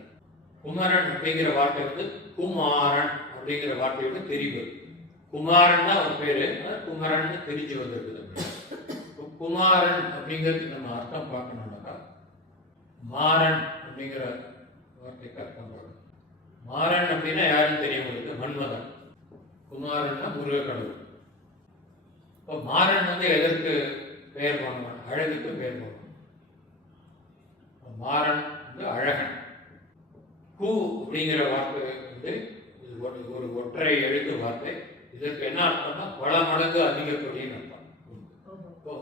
குமரன் அப்படிங்கிற வார்த்தை வந்து குமாரன் அப்படிங்கிற வார்த்தையோட தெரிவு. குமாரன் தான் ஒரு பேரு, குமரன் தெரிஞ்சு வந்திருக்குது. குமாரன் அப்படிங்கிறதுக்கு நம்ம அர்த்தம் பார்க்கணும்னாக்கா மாறன் அப்படிங்கிற வார்த்தைக்கு அர்த்தம் பார்க்கணும். மாறன் அப்படின்னா யாருன்னு தெரியும் உங்களுக்கு? மன்மதன். குமாரன்னா முருக கடவுள். இப்போ மாறன் வந்து எதற்கு பெயர் பண்ணணும்? அழகுக்கு பெயர் பண்ணணும். மாறன் வந்து அழகன். கூ அப்படிங்கிற வார்த்தை வந்து ஒரு ஒற்றை எழுத்து வார்த்தை. இதற்கு என்ன அர்த்தம்னா பல மடங்கு அதிகப்படின்னு அர்த்தம். இப்போ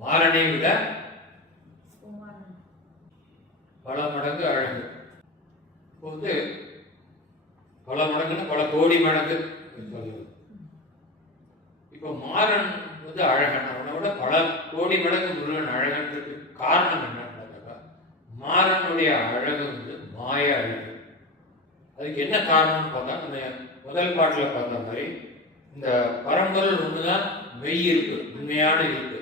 மாறனை விட பல மடங்கு அழகு. இப்போ வந்து பல மடங்குன்னு பல கோடி மடங்கு சொல்லுது. இப்போ மாறன் வந்து அழகன், அவனை விட பல கோடி மடங்கு முருகன் அழகன்றதுக்கு காரணம் என்னன்னாக்கா மாறனுடைய அழகு வந்து மாய அழகு. அதுக்கு என்ன காரணம்னு பார்த்தா நம்ம முதல் பாட்டில் பார்த்த மாதிரி இந்த பரம்பொருள் ஒண்ணுதான் மெய் இருக்கு, உண்மையான இருக்கு.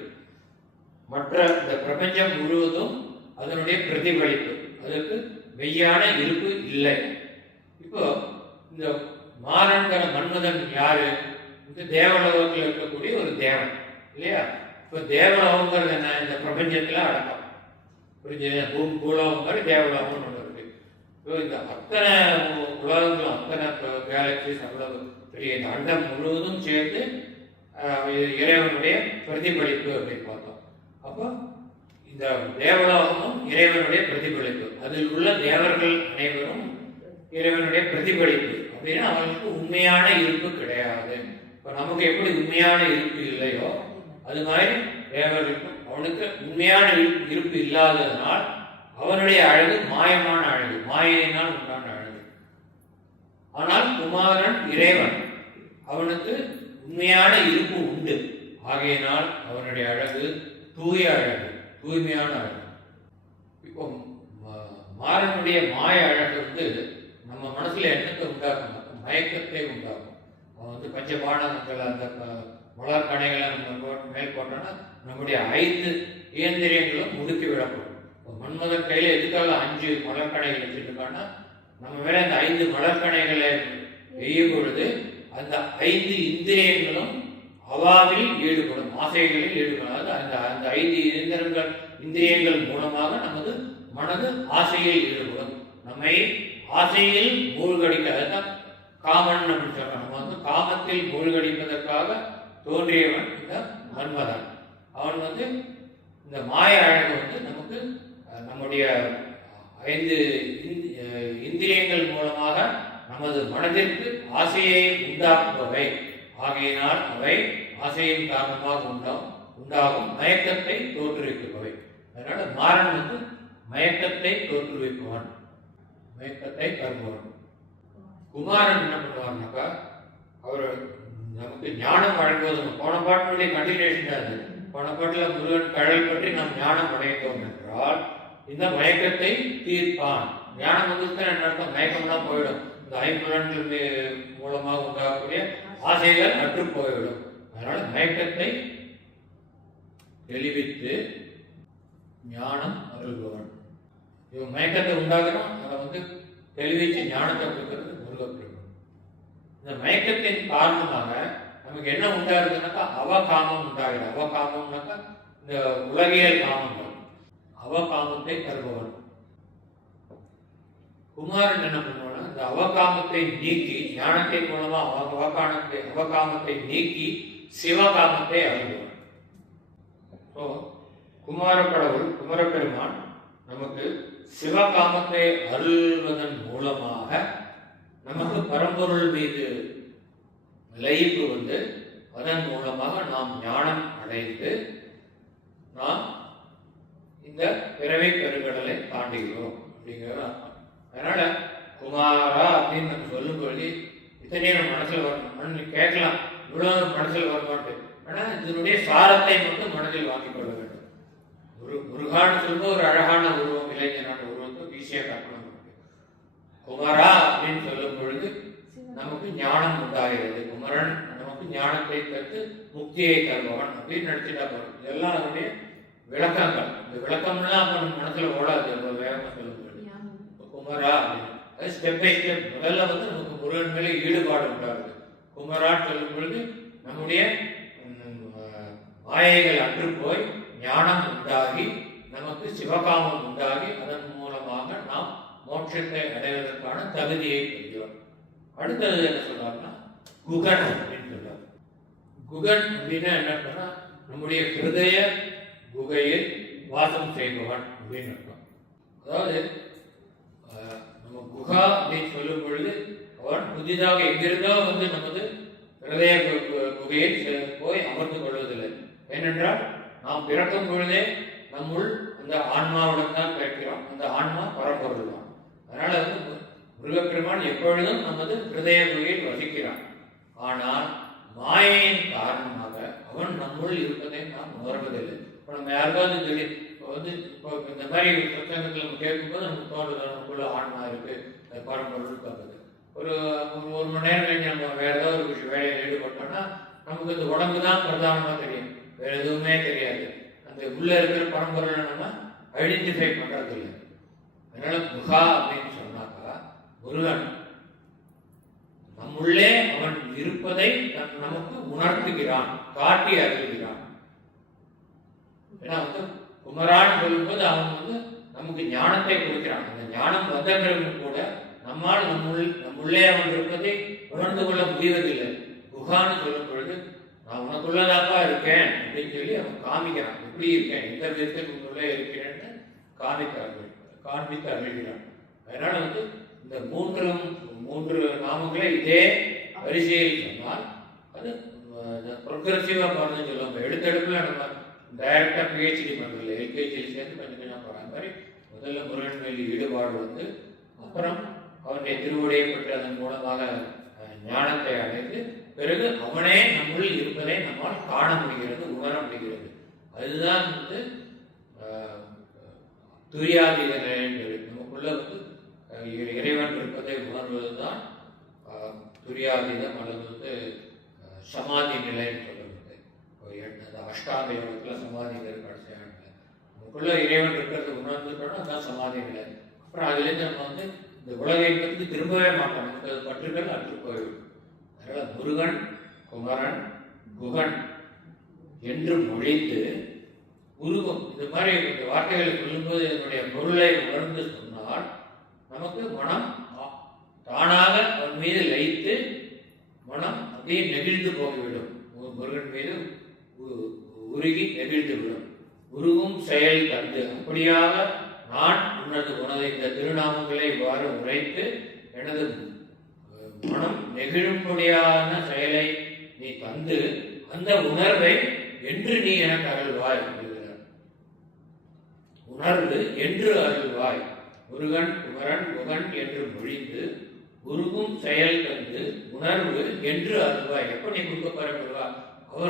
மற்ற இந்த பிரபஞ்சம் முழுவதும் அதனுடைய பிரதிபலிப்பு. அதற்கு மெய்யான இருப்பு இல்லை. இப்போ இந்த மாறன்கிற மன்மதன் யாரு? இந்த தேவலோகத்தில் இருக்கக்கூடிய ஒரு தேவன் இல்லையா? இப்போ தேவலோகங்கிறது என்ன? இந்த பிரபஞ்சத்துல அடக்கம். புரிஞ்சது? பூலோகம் மாதிரி தேவலோகம் ஒன்று இருக்கு. இப்போ இந்த அத்தனை உலகங்களும் அத்தனை கேலக்சிஸ் அவ்வளவு பெரிய இந்த அண்டம் முழுவதும் சேர்த்து இறைவனுடைய பிரதிபலிப்பு அப்படின்னு பார்த்தோம். அப்போ இந்த தேவலோகமும் இறைவனுடைய பிரதிபலிப்பு. அதில் உள்ள தேவர்கள் அனைவரும் இறைவனுடைய பிரதிபலிப்பு அப்படின்னா அவனுக்கு உண்மையான இருப்பு கிடையாது. இப்போ நமக்கு எப்படி உண்மையான இருப்பு இல்லையோ அது மாதிரி தேவர்களுக்கும் அவனுக்கு உண்மையான இருப்பு இல்லாததனால் அவனுடைய அழகு மாயமான அழகு, மாயினால் உண்டான அழகு. ஆனால் குமாரன் இறைவன், அவனுக்கு உண்மையான இருப்பு உண்டு. ஆகையினால் அவனுடைய அழகு தூய அழகு, தூய்மையான அழகு. இப்போ மாறனுடைய மாய அழகு வந்து நம்ம மனசுல என்னத்தை உண்டாக்கும்? மயக்கத்தை உண்டாக்கும். அவன் வந்து பஞ்சபானங்கள் அந்த மலர்கணைகளை நம்ம மேல் போட்டோம்னா நம்முடைய 5 இயந்திரியங்களும் முடுக்கி விடப்படும். மன்மதன் கையில எதுக்காக 5 மலர்கணைகள் வச்சுருக்கான்னா நம்ம மேல அந்த 5 மலர்கணைகளை வெய்யும் பொழுது அந்த 5 இந்திரியங்களும் அவாவில் ஈடுபடும், ஆசைகளில் ஈடுபடும். அந்த அந்த 5 இந்திரியங்கள் மூலமாக நமது மனது ஆசையில் ஈடுபடும். நம்மை ஆசையில் மூழ்கடிக்க, அதுதான் காமன் அப்படின்னு சொல்றோம். நம்ம வந்து காமத்தில் மூழ்கடிப்பதற்காக தோன்றியவன் இந்த மன்மதன். அவன் வந்து இந்த மாய அழகு வந்து நமக்கு நம்முடைய 5 இந்திரியங்கள் மூலமாக நமது மனதிற்கு ஆசையை உண்டாக்குபவை. ஆகையினால் அவை ஆசையின் காரணமாக உண்டாகும் மயக்கத்தை தோற்றுவிப்பவை. அதனால மாறன் வந்து மயக்கத்தை தோற்றுவிப்பவன், மயக்கத்தை தருபவன். குமாரன் என்ன பண்ணுவார்னாக்கா, அவர் நமக்கு ஞானம் வழங்குவது. போன பாட்டினுடைய கண்டினியூஷன் அது. போன பாட்டில் முருகன் கடல் பற்றி நாம் ஞானம் அடைந்தோம் என்றால் இந்த மயக்கத்தை தீர்ப்பான். ஞானம் வந்து என்ன அர்த்தம்? மயக்கம்லாம் போயிடும். இந்த 5 புலன்கள் மூலமாக உண்டாகக்கூடிய ஆசைகள் அற்று போய்விடும். அதனால மயக்கத்தை தெளிவித்து ஞானம் அருள்பவன். இவன் மயக்கத்தை உண்டாகிறோம், அதை வந்து தெளிவிச்சு ஞானத்தை கொடுக்கிறது முருகப்பெருமான். இந்த மயக்கத்தின் காரணமாக நமக்கு என்ன உண்டாகுதுனாக்கா அவகாமம் உண்டாகிறது. அவகாமம்னாக்கா இந்த உலகியல் காமங்கள். அவகாமத்தை தருபவன் குமாரன் என்ன பண்ணுவானா, இந்த அவகாமத்தை நீக்கி ஞானத்தின் மூலமா அவகாமத்தை நீக்கி சிவகாமத்தை அருள்பவன். குமாரக்கடவுள் குமரப்பெருமான் நமக்கு சிவகாமத்தை அருள்வதன் மூலமாக நமக்கு பரம்பொருள் மீது லயிப்பு வந்து அதன் மூலமாக நாம் ஞானம் அடைந்து நாம் இந்த பிறவை பெருங்கடலை தாண்டுகிறோம் அப்படிங்கிறது அர்த்தம். அதனால குமாரா அப்படின்னு நம்ம சொல்லும் பொழுது இத்தனையும் நம்ம மனசில் வரணும். கேட்கலாம், இவ்வளவு மனசில் வரமாட்டு. ஆனால் இதனுடைய சாரத்தை மட்டும் மனதில் வாங்கிக் கொள்ள வேண்டும். முருகான்னு சொல்லும்போது ஒரு அழகான உருவம், இளைஞனான உருவத்தை ஈஸியாக கற்பனை பண்ணுது. குமரா அப்படின்னு சொல்லும் பொழுது நமக்கு ஞானம் உண்டாகிறது. குமரன் நமக்கு ஞானத்தை தந்து முக்தியை தருபவன் அப்படின்னு நினைச்சுட்டா போறோம். இதெல்லாம் அதனுடைய விளக்கங்கள். இந்த விளக்கம்லாம் அப்ப நம்ம மனசுல ஓடாது. வேகமா சொல்லும் பொழுது குமரா அப்படின்னு அது ஸ்டெப் பை ஸ்டெப். முதல்ல வந்து நமக்கு முருகன் மேலே ஈடுபாடு உண்டாகுது. குமரான்னு சொல்லும் பொழுது நம்முடைய மாயைகள் அற்று போய் ஞானம் உண்டாகி நமக்கு சிவகாமம் உண்டாகி அதன் மூலமாக நாம் மோட்சத்தை அடைவதற்கான தகுதியை பெறுகிறோம். அடுத்தது என்ன சொல்றாருன்னா குகன் அப்படின்னு சொல்றாரு. குகன் அப்படின்னா என்ன சொன்னா, நம்முடைய ஹிருதய குகையில் வாசம் செய்பவன் அப்படின்னு அர்த்தம். அதாவது நம்ம குகா அப்படின்னு சொல்லும் பொழுது அவன் புதிதாக எங்கிருந்தோ வந்து நமது ஹிருதய குகையில் போய் அமர்ந்து கொள்வதில்லை. ஏனென்றால் நாம் பிறக்கும் பொழுதே நம்முள் அந்த ஆன்மாவுடன் தான் பிறக்கிறோம். அந்த ஆன்மா பரம்பொருள் தான். அதனால வந்து முருகப்பெருமான் எப்பொழுதும் நமது ஹிருதய குகையில் வசிக்கிறான். ஆனால் மாயையின் காரணமாக அவன் நம்முள் இருப்பதை நாம் உணர்வதில்லை. இப்போ நம்ம யாருக்காவது சொல்லி வந்து இப்போ இந்த மாதிரி பிரச்சனைகள் நம்ம கேட்கும்போது நமக்கு தோன்றுது நமக்குள்ள ஆன்மா இருக்கு, பரம்பொருள் பார்க்குது. ஒரு 1 மணி நேரம் கழிஞ்சு நம்ம வேற ஏதாவது ஒரு வேலையில் ஈடுபட்டோம்னா நமக்கு இந்த உடம்பு தான் பிரதானமாக தெரியும், வேற எதுவுமே தெரியாது. அந்த உள்ள இருக்கிற பரம்பொருளை நம்ம ஐடென்டிஃபை பண்றது இல்லை. அதனால குஹா அப்படின்னு சொன்னாக்கா முருகன் நம்முள்ளே அவன் இருப்பதை நமக்கு உணர்த்துகிறான், காட்டி அருள்கிறான். ஏன்னா வந்து குமரான் சொல்லும்போது அவன் வந்து நமக்கு ஞானத்தை கொடுக்கிறான். அந்த ஞானம் வந்த பிறகு கூட நம்மால் நம்முள்ளே அவன் இருப்பதை உணர்ந்து கொள்ள முடிவதில்லை. குஹான்னு சொல்லும் பொழுது நான் உனக்குள்ளதாப்பா இருக்கேன் அப்படின்னு சொல்லி அவன் காமிக்கிறான். எப்படி இருக்கேன், எந்த விதத்தில் உங்களுள்ளே இருக்கிறேன்னு காண்பித்து அருள்கிறான். அதனால வந்து இந்த மூன்று நாமங்களை இதே வரிசையில் சொன்னால் அது ப்ரொக்ரெசிவா போறதுன்னு சொல்லுவாங்க. எடுத்தெடுப்புல நம்ம டைரக்டா பிஹெச்டி பண்றதில்லை, எல்கேஜியில் சேர்ந்து கொஞ்சம் கொஞ்சம் போற மாதிரி முதல்ல முருகன் மேல் ஈடுபாடு வந்து அப்புறம் அவனுடைய திருவுடையை பெற்று அதன் மூலமாக ஞானத்தை அடைந்து பிறகு அவனே நம்முள் இருப்பதை நம்மால் காண முடிகிறது, உணர முடிகிறது. அதுதான் வந்து துரியாதீத நிலை. நமக்குள்ள வந்து இறைவன் இருப்பதை உணர்வதுதான் துரியாதீதம் அல்லது வந்து சமாதி நிலைன்னு சொல்லுவது. அஷ்டாங்க யோகத்துல சமாதி நிலை கடைசியாக நமக்குள்ள இறைவன் இருக்கிறது உணர்ந்துட்டோம்னா அதுதான் சமாதி நிலை. அப்புறம் அதுலேருந்து நம்ம வந்து இந்த உலகை பற்றி திரும்பவே மாட்டோம், நமக்கு அது பற்றுகள் அற்று போய்விடும். அதனால முருகன், குமரன், குகன் என்று மொழிந்து உருவம். இது மாதிரி இந்த வார்த்தைகளை சொல்லும்போது இதனுடைய பொருளை உணர்ந்து சொன்னால் நமக்கு மனம் தானாக அவன் மீது லயித்து மனம் அப்படியே நெகிழ்ந்து போய்விடும். முருகன் மீது உருகி நெகிழ்ந்து விடும். உருகும் செயல் தந்து அப்படியாக நான் உனது இந்த திருநாமங்களை இவ்வாறு உரைத்து எனது மனம் நெகிழும்படியான செயலை நீ தந்து அந்த உணர்வை என்று நீ எனக்கு அருள்வாய் என்கிறார். உணர்வு என்று அருள்வாய். முருகன் குமரன் முகன் என்று மொழிந்து உருகும் செயல் தந்து உணர்வு என்று அருள்வாய். எப்ப நீ கொடுக்க போறா?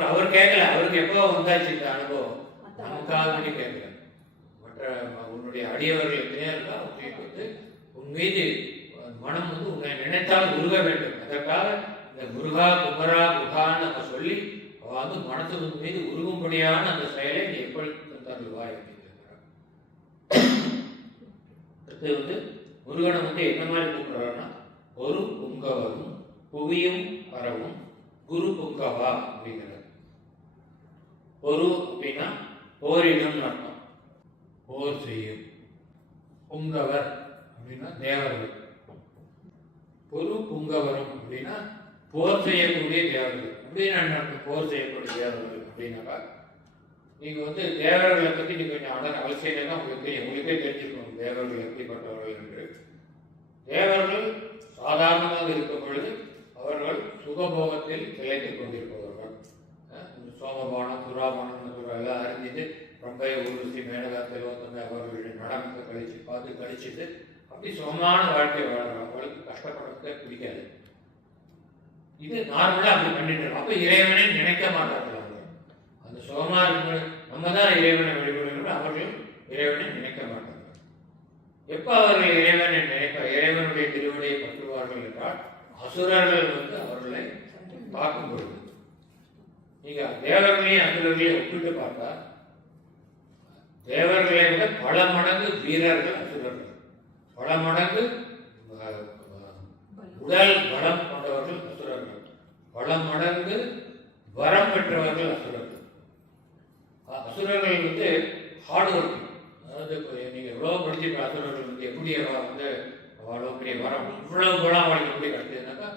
அவர் கேட்கல. அவருக்கு எப்போ வந்தாச்சு இந்த அனுபவம்? நமக்காக நீ கேட்கல. மற்ற உன்னுடைய அடியவர்கள் எத்தனையோ இருக்கா, உங்களுக்கு வந்து உன் மீது மனம் வந்து உன்னை நினைத்தால் உருக வேண்டும். அதற்காக இந்த முருகா குமரா குகான்னு நம்ம சொல்லி அவ வந்து மனசு மீது உருகும்படியான அந்த செயலை நீ எப்படி தருவாய் அப்படின்னு கேட்கிறார். அடுத்து வந்து முருகனை வந்து என்ன மாதிரி கூப்பிடுறாருன்னா ஒரு புங்கவரும் புவியும் பரவும் குரு புங்கவா அப்படிங்கிறார். ஒரு அப்படின்னா போரிடும் அர்த்தம், போர் செய்யும். புங்கவர் அப்படின்னா தேவர்கள். பொரு புங்கவரும் அப்படின்னா போர் செய்யக்கூடிய தேவர்கள் அப்படின்னு போர் செய்யக்கூடிய தேவர்கள் அப்படின்னாக்கா நீங்க வந்து தேவர்களை பத்தி நீங்க கொஞ்சம் அவசியம் உங்களுக்கே தெரிஞ்சுக்கணும் தேவர்கள் எப்படிப்பட்டவர்கள் என்று. தேவர்கள் சாதாரணமாக இருக்கும் பொழுது அவர்கள் சுகபோகத்தில் திளைத்துக் கொண்டிருப்பவர்கள். சோமபானம் சுராபானம் எல்லாம் அறிஞ்சிட்டு ரொம்ப ஊர்வசி மேலகாத்தில் அவர்களுடைய நடனத்தை கழிச்சுட்டு அப்படி சுகமான வாழ்க்கை வாழ்றோம். அவங்களுக்கு கஷ்டப்படுறதுக்கே பிடிக்காது. இது நார்மலா அப்படி பண்ணிட்டு இருக்கோம். அப்ப இறைவனை நினைக்க மாட்டார்கள். அவங்க அந்த சுகமா இருக்கும் நம்ம தான் இறைவனை வழிபடுகிறோம், அவர்கள் இறைவனை நினைக்க மாட்டார்கள். எப்ப அவர்கள் இறைவனை இறைவனுடைய திருவடியை பற்றுவார்கள் என்றால் அசுரர்கள் வந்து அவர்களை பார்க்கும் பொழுது. நீங்க தேவர்களையும் அசுரர்களையும் ஒப்பிட்டு பார்த்தா தேவர்களை விட பல மடங்கு வீரர்கள் அசுரர்கள், பல மடங்கு உடல் பலம் கொண்டவர்கள் அசுரர்கள், பல மடங்கு வரம் பெற்றவர்கள் அசுரர்கள். அசுரர்கள் வந்து ஹார்ட் ஒர்க்கிங். அதாவது நீங்க எவ்வளவு படிச்சிருக்க அசுரர்கள் வந்து எப்படி வந்து அவ்வளோ பெரிய வரம் இவ்வளவு பலம் அவளுக்கு எப்படி கிடைச்சதுனாக்கா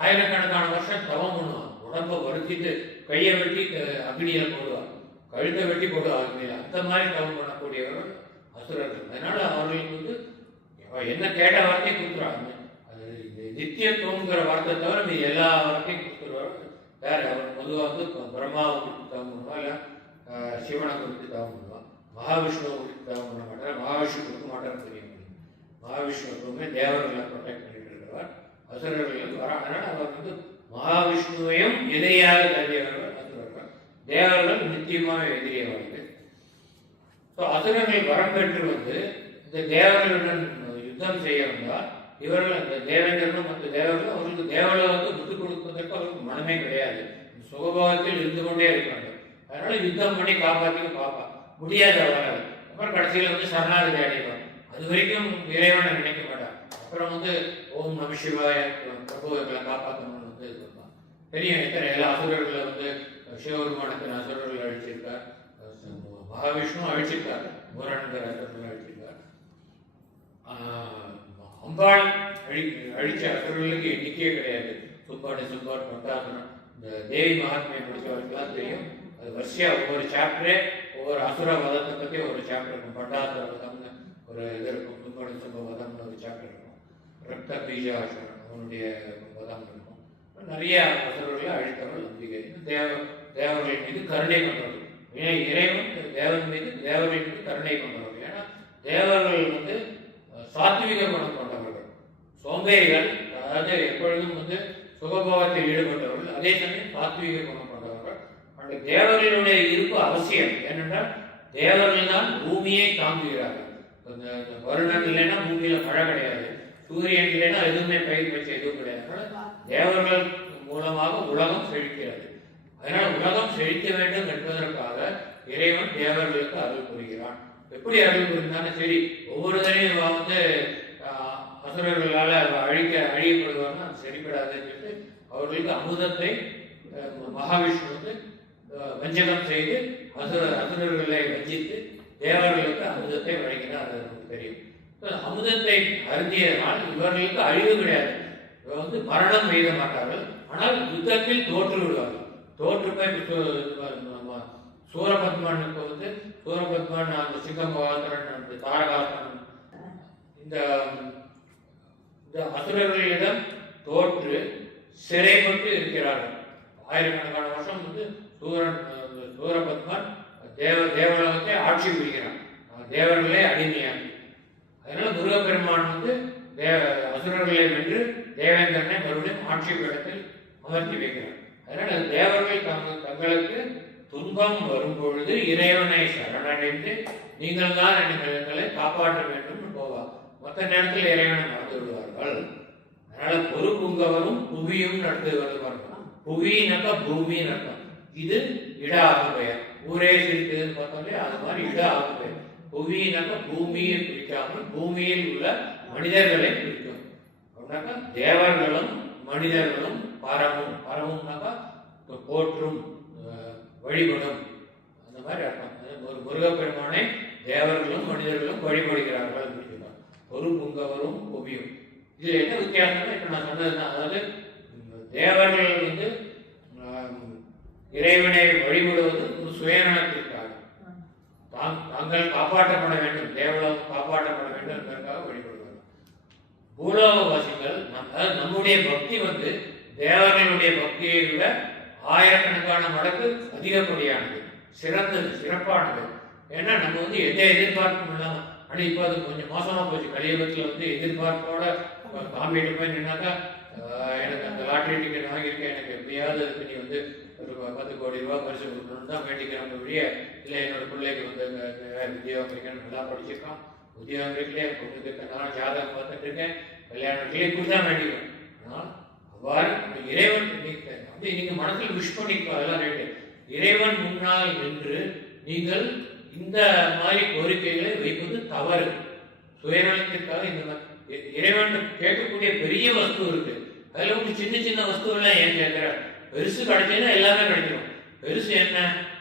ஆயிரக்கணக்கான வருஷம் தவம் பண்ணுவான். உடம்ப வருத்திட்டு கையை வெட்டி அக்னியில் போடுவான், கழுத்தை வெட்டி போடுவான் அக்னியில். அந்த மாதிரி தவம் பண்ணக்கூடியவர்கள் அசுரர்கள். அதனால அவர்களுக்கு வந்து என்ன கேட்ட வார்த்தையும் கொடுத்துருவாங்க. அது நித்தியத்துவங்கிற வார்த்தை தவிர மீது எல்லா வார்த்தையும் கொடுத்துருவாங்க. வேற அவர் பொதுவாக வந்து பிரம்மாவை குறித்து தவம் பண்ணுவான், இல்லை சிவனை குறித்து தவம் பண்ணுவான். மகாவிஷ்ணுவை குறித்து தவம் பண்ண மாட்டார். மகாவிஷ்ணு கொடுக்க மாட்டார்னு தெரியும். மகாவிஷ்ணு எப்பவுமே தேவர்களை ப்ரொடெக்ட் பண்ணிட்டு இருக்கிறவர். அசுரர்களுக்கு வர அதனால அவர் வந்து மகாவிஷ்ணுவையும் எதிரியாக கருதியவர்கள் அசுரர்கள். தேவர்கள் நிச்சயமாக எதிரியவர்கள். ஸோ அசுரர்கள் வரம் பெற்று வந்து இந்த தேவர்களுடன் யுத்தம் செய்ய வந்தால் இவர்கள் அந்த தேவேந்திரனும் மற்ற தேவர்களும் அவர்களுக்கு தேவர்களை வந்து விட்டுக் கொடுப்பதற்கு அவருக்கு மனமே கிடையாது. சுகபோகத்தில் இருந்து கொண்டே இருக்காங்க. அதனால யுத்தம் பண்ணி காப்பாற்றி பார்ப்பா முடியாது அவரால். அப்புறம் கடைசியில் வந்து சரணாகதி அடைவார். அது வரைக்கும் இறைவனை நினைக்க மாட்டார். அப்புறம் வந்து ஓம் நம சிவாய பிரபு எங்களை காப்பாற்றணும்னு வந்து இது பண்ணுவான். பெரிய எத்தனை எல்லா அசுரர்களை வந்து சிவபெருமானத்தின் அசுரர்கள் அழிச்சிருக்கார், மகாவிஷ்ணு அழிச்சிருக்காரு, முரண்கிற அசுரர்கள் அழிச்சிருக்கார். அம்பாள் அழிச்ச அசுரர்களுக்கு எண்ணிக்கையே கிடையாது. சுப்பாடு சுப்பாடு பட்டாசுரம் இந்த தேவி மகாத்மியை படித்தவர்களுக்கெல்லாம் தெரியும். அது வரிசையா ஒவ்வொரு சாப்டரே ஒவ்வொரு அசுர வதத்தை பற்றி ஒரு சாப்டர் இருக்கும். பட்டாசுர வதம்னு ஒரு இது இருக்கும், சுப்பாடு சுப்ப வதம்னு ஒரு சாப்டர் இருக்கும், ரத்த பீஜாசுரன் அவனுடைய வதம் இருக்கும். நிறைய அசுரர்களை அழித்தவர்கள் நம்பிக்கை. தேவர்கள் மீது கருணை கொண்டவர்கள். இறைவன் தேவன் மீது தேவர்கள் மீது கருணை கொண்டவர்கள். ஏன்னா தேவர்கள் வந்து சாத்விக குணம் கொண்டவர்கள், சோம்பேறிகள். அதாவது எப்பொழுதும் வந்து சுகபோகத்தில் ஈடுபட்டவர்கள், அதே சமயம் சாத்விக குணம் கொண்டவர்கள். அந்த தேவர்களுடைய இருப்பு அவசியம். ஏனென்றால் தேவர்கள் தான் பூமியை தாங்குகிறார்கள். வருணன் இல்லைன்னா பூமியில மழை கிடையாது, சூரியன் இல்லைன்னா எதுவுமே பயிர் வச்ச எதுவும் கிடையாது. அதனால தேவர்கள் மூலமாக உலகம் செழிக்கிறது. அதனால உலகம் செழிக்க வேண்டும் என்பதற்காக இறைவன் தேவர்களுக்கு அருள் புரிகிறான். எப்படி அருள் புரிந்தாலும் சரி, ஒவ்வொரு தடையும் வந்து அசுரர்களால் அழியப்படுவார்னா அது சரிப்படாதுன்னு சொல்லிட்டு அவர்களுக்கு அமுதத்தை மகாவிஷ்ணு வந்து வஞ்சகம் செய்து அசுரர்களை வஞ்சித்து தேவர்களுக்கு அமுதத்தை வழங்கினார். அது நமக்கு தெரியும். அமுதத்தை அருந்தியதனால் இவர்களுக்கு அழிவு கிடையாது. இவர் மரணம் எய்த மாட்டார்கள். ஆனால் யுத்தத்தில் தோற்று விடுவார்கள். தோற்று போய் சூரபத்மனுக்கு சூரபத்மன், அந்த சிங்கமகாசரன், அந்த தாரகாசரன், இந்த அசுரர்களிடம் தோற்று சிறைப்பட்டு இருக்கிறார்கள். ஆயிரக்கணக்கான வருஷம் சூரபத்மன் தேவலோகத்தை ஆட்சி புரிகிறான். தேவர்களே அடிமையாக. அதனால முருகப்பெருமான் அசுரர்களை வென்று தேவேந்திரனை மறுபடியும் ஆட்சி பீடத்தில் அமர்த்தி வைக்கிறார். அதனால தேவர்கள் தங்களுக்கு துன்பம் வரும்பொழுது இறைவனை சரணடைந்து நீங்கள் தான் எங்களை காப்பாற்ற வேண்டும் போவார். மற்ற நேரத்தில் இறைவனை மறந்து விடுவார்கள். அதனால பொறுப்புங்கவரும் புவியும் நடந்து வருவார்கள். புவியினக்கா பூமின்னு அர்த்தம். இது இட ஆகு பெயர். ஊரே சிரிக்குதுன்னு பார்த்தோம்லே அது மாதிரி இட ஆகு பெயர். புவியினக்கா பூமியை பிரிக்காமல் பூமியில் உள்ள மனிதர்களை பிரிக்கும். அப்படின்னாக்கா தேவர்களும் மனிதர்களும் பரமும்னாக்கா போற்றும் வழிபடும் அந்த மாதிரி அர்த்தம். ஒரு முருகப்பெருமானை தேவர்களும் மனிதர்களும் வழிபடுகிறார்கள் அப்படின்னு சொல்லுவாங்க. ஒரு புங்கவரும் புவியும். இது என்ன வித்தியாசம்னா இப்ப நான் சொன்னதுதான். அதாவது தேவர்கள் இறைவனை வழிபடுவது ஒரு சுயநலத்திற்காக, தாங்கள் காப்பாற்றப்பட வேண்டும், தேவலோகம் காப்பாற்றப்பட வேண்டும் என்பதற்காக வழிபடுவார்கள். பூலோகவாசிகள் நம்முடைய பக்தி தேவர்களுடைய பக்தியை விட ஆயிரக்கணக்கான மடங்கு அதிகப்படியானது, சிறந்தது, சிறப்பானது. ஏன்னா நம்ம எந்த எதிர்பார்ப்பும் இல்லாம. ஆனால் இப்போ அது கொஞ்சம் மோசமா போச்சு. கலியுகத்தில் எதிர்பார்ப்போட காம்பிட்டு போய் நின்னாக்கா, எனக்கு அந்த லாட்ரி டிக்கெட் வாங்கியிருக்கேன், எனக்கு எப்படியாவது அதுக்கு நீ ஒரு 10 கோடி ரூபாய் பரிசு கொடுக்கணும்னு தான் வேண்டிக்கிறேன். இல்லை என்னோட பிள்ளைக்கு உத்தியோகம் கிடைக்கணும், நல்லா படிச்சிருக்கான், உத்தியோகம் கிடைக்கல, பொண்ணுக்கு நான் ஜாதகம் பார்த்துட்டு இருக்கேன், கல்யாணம் இப்படி தான் வேண்டிக்கிறேன். ஆனால் அவ்வாறு இறைவன் நீங்க மனசில் விஷ் பண்ணிக்கோ, அதெல்லாம் ரைட்டு. இறைவன் முன்னால் நின்று நீங்கள் இந்த மாதிரி கோரிக்கைகளை வைப்பது தவறு. சுயநலத்திற்காக இந்த இறைவன் கேட்கக்கூடிய பெரிய வஸ்து இருக்கு. அதுல சின்ன சின்ன வஸ்துவெல்லாம் ஏன் கேட்கிற? பெருசு கிடைச்சதுன்னா எல்லாமே கிடைச்சிடும். பெருசு என்ன?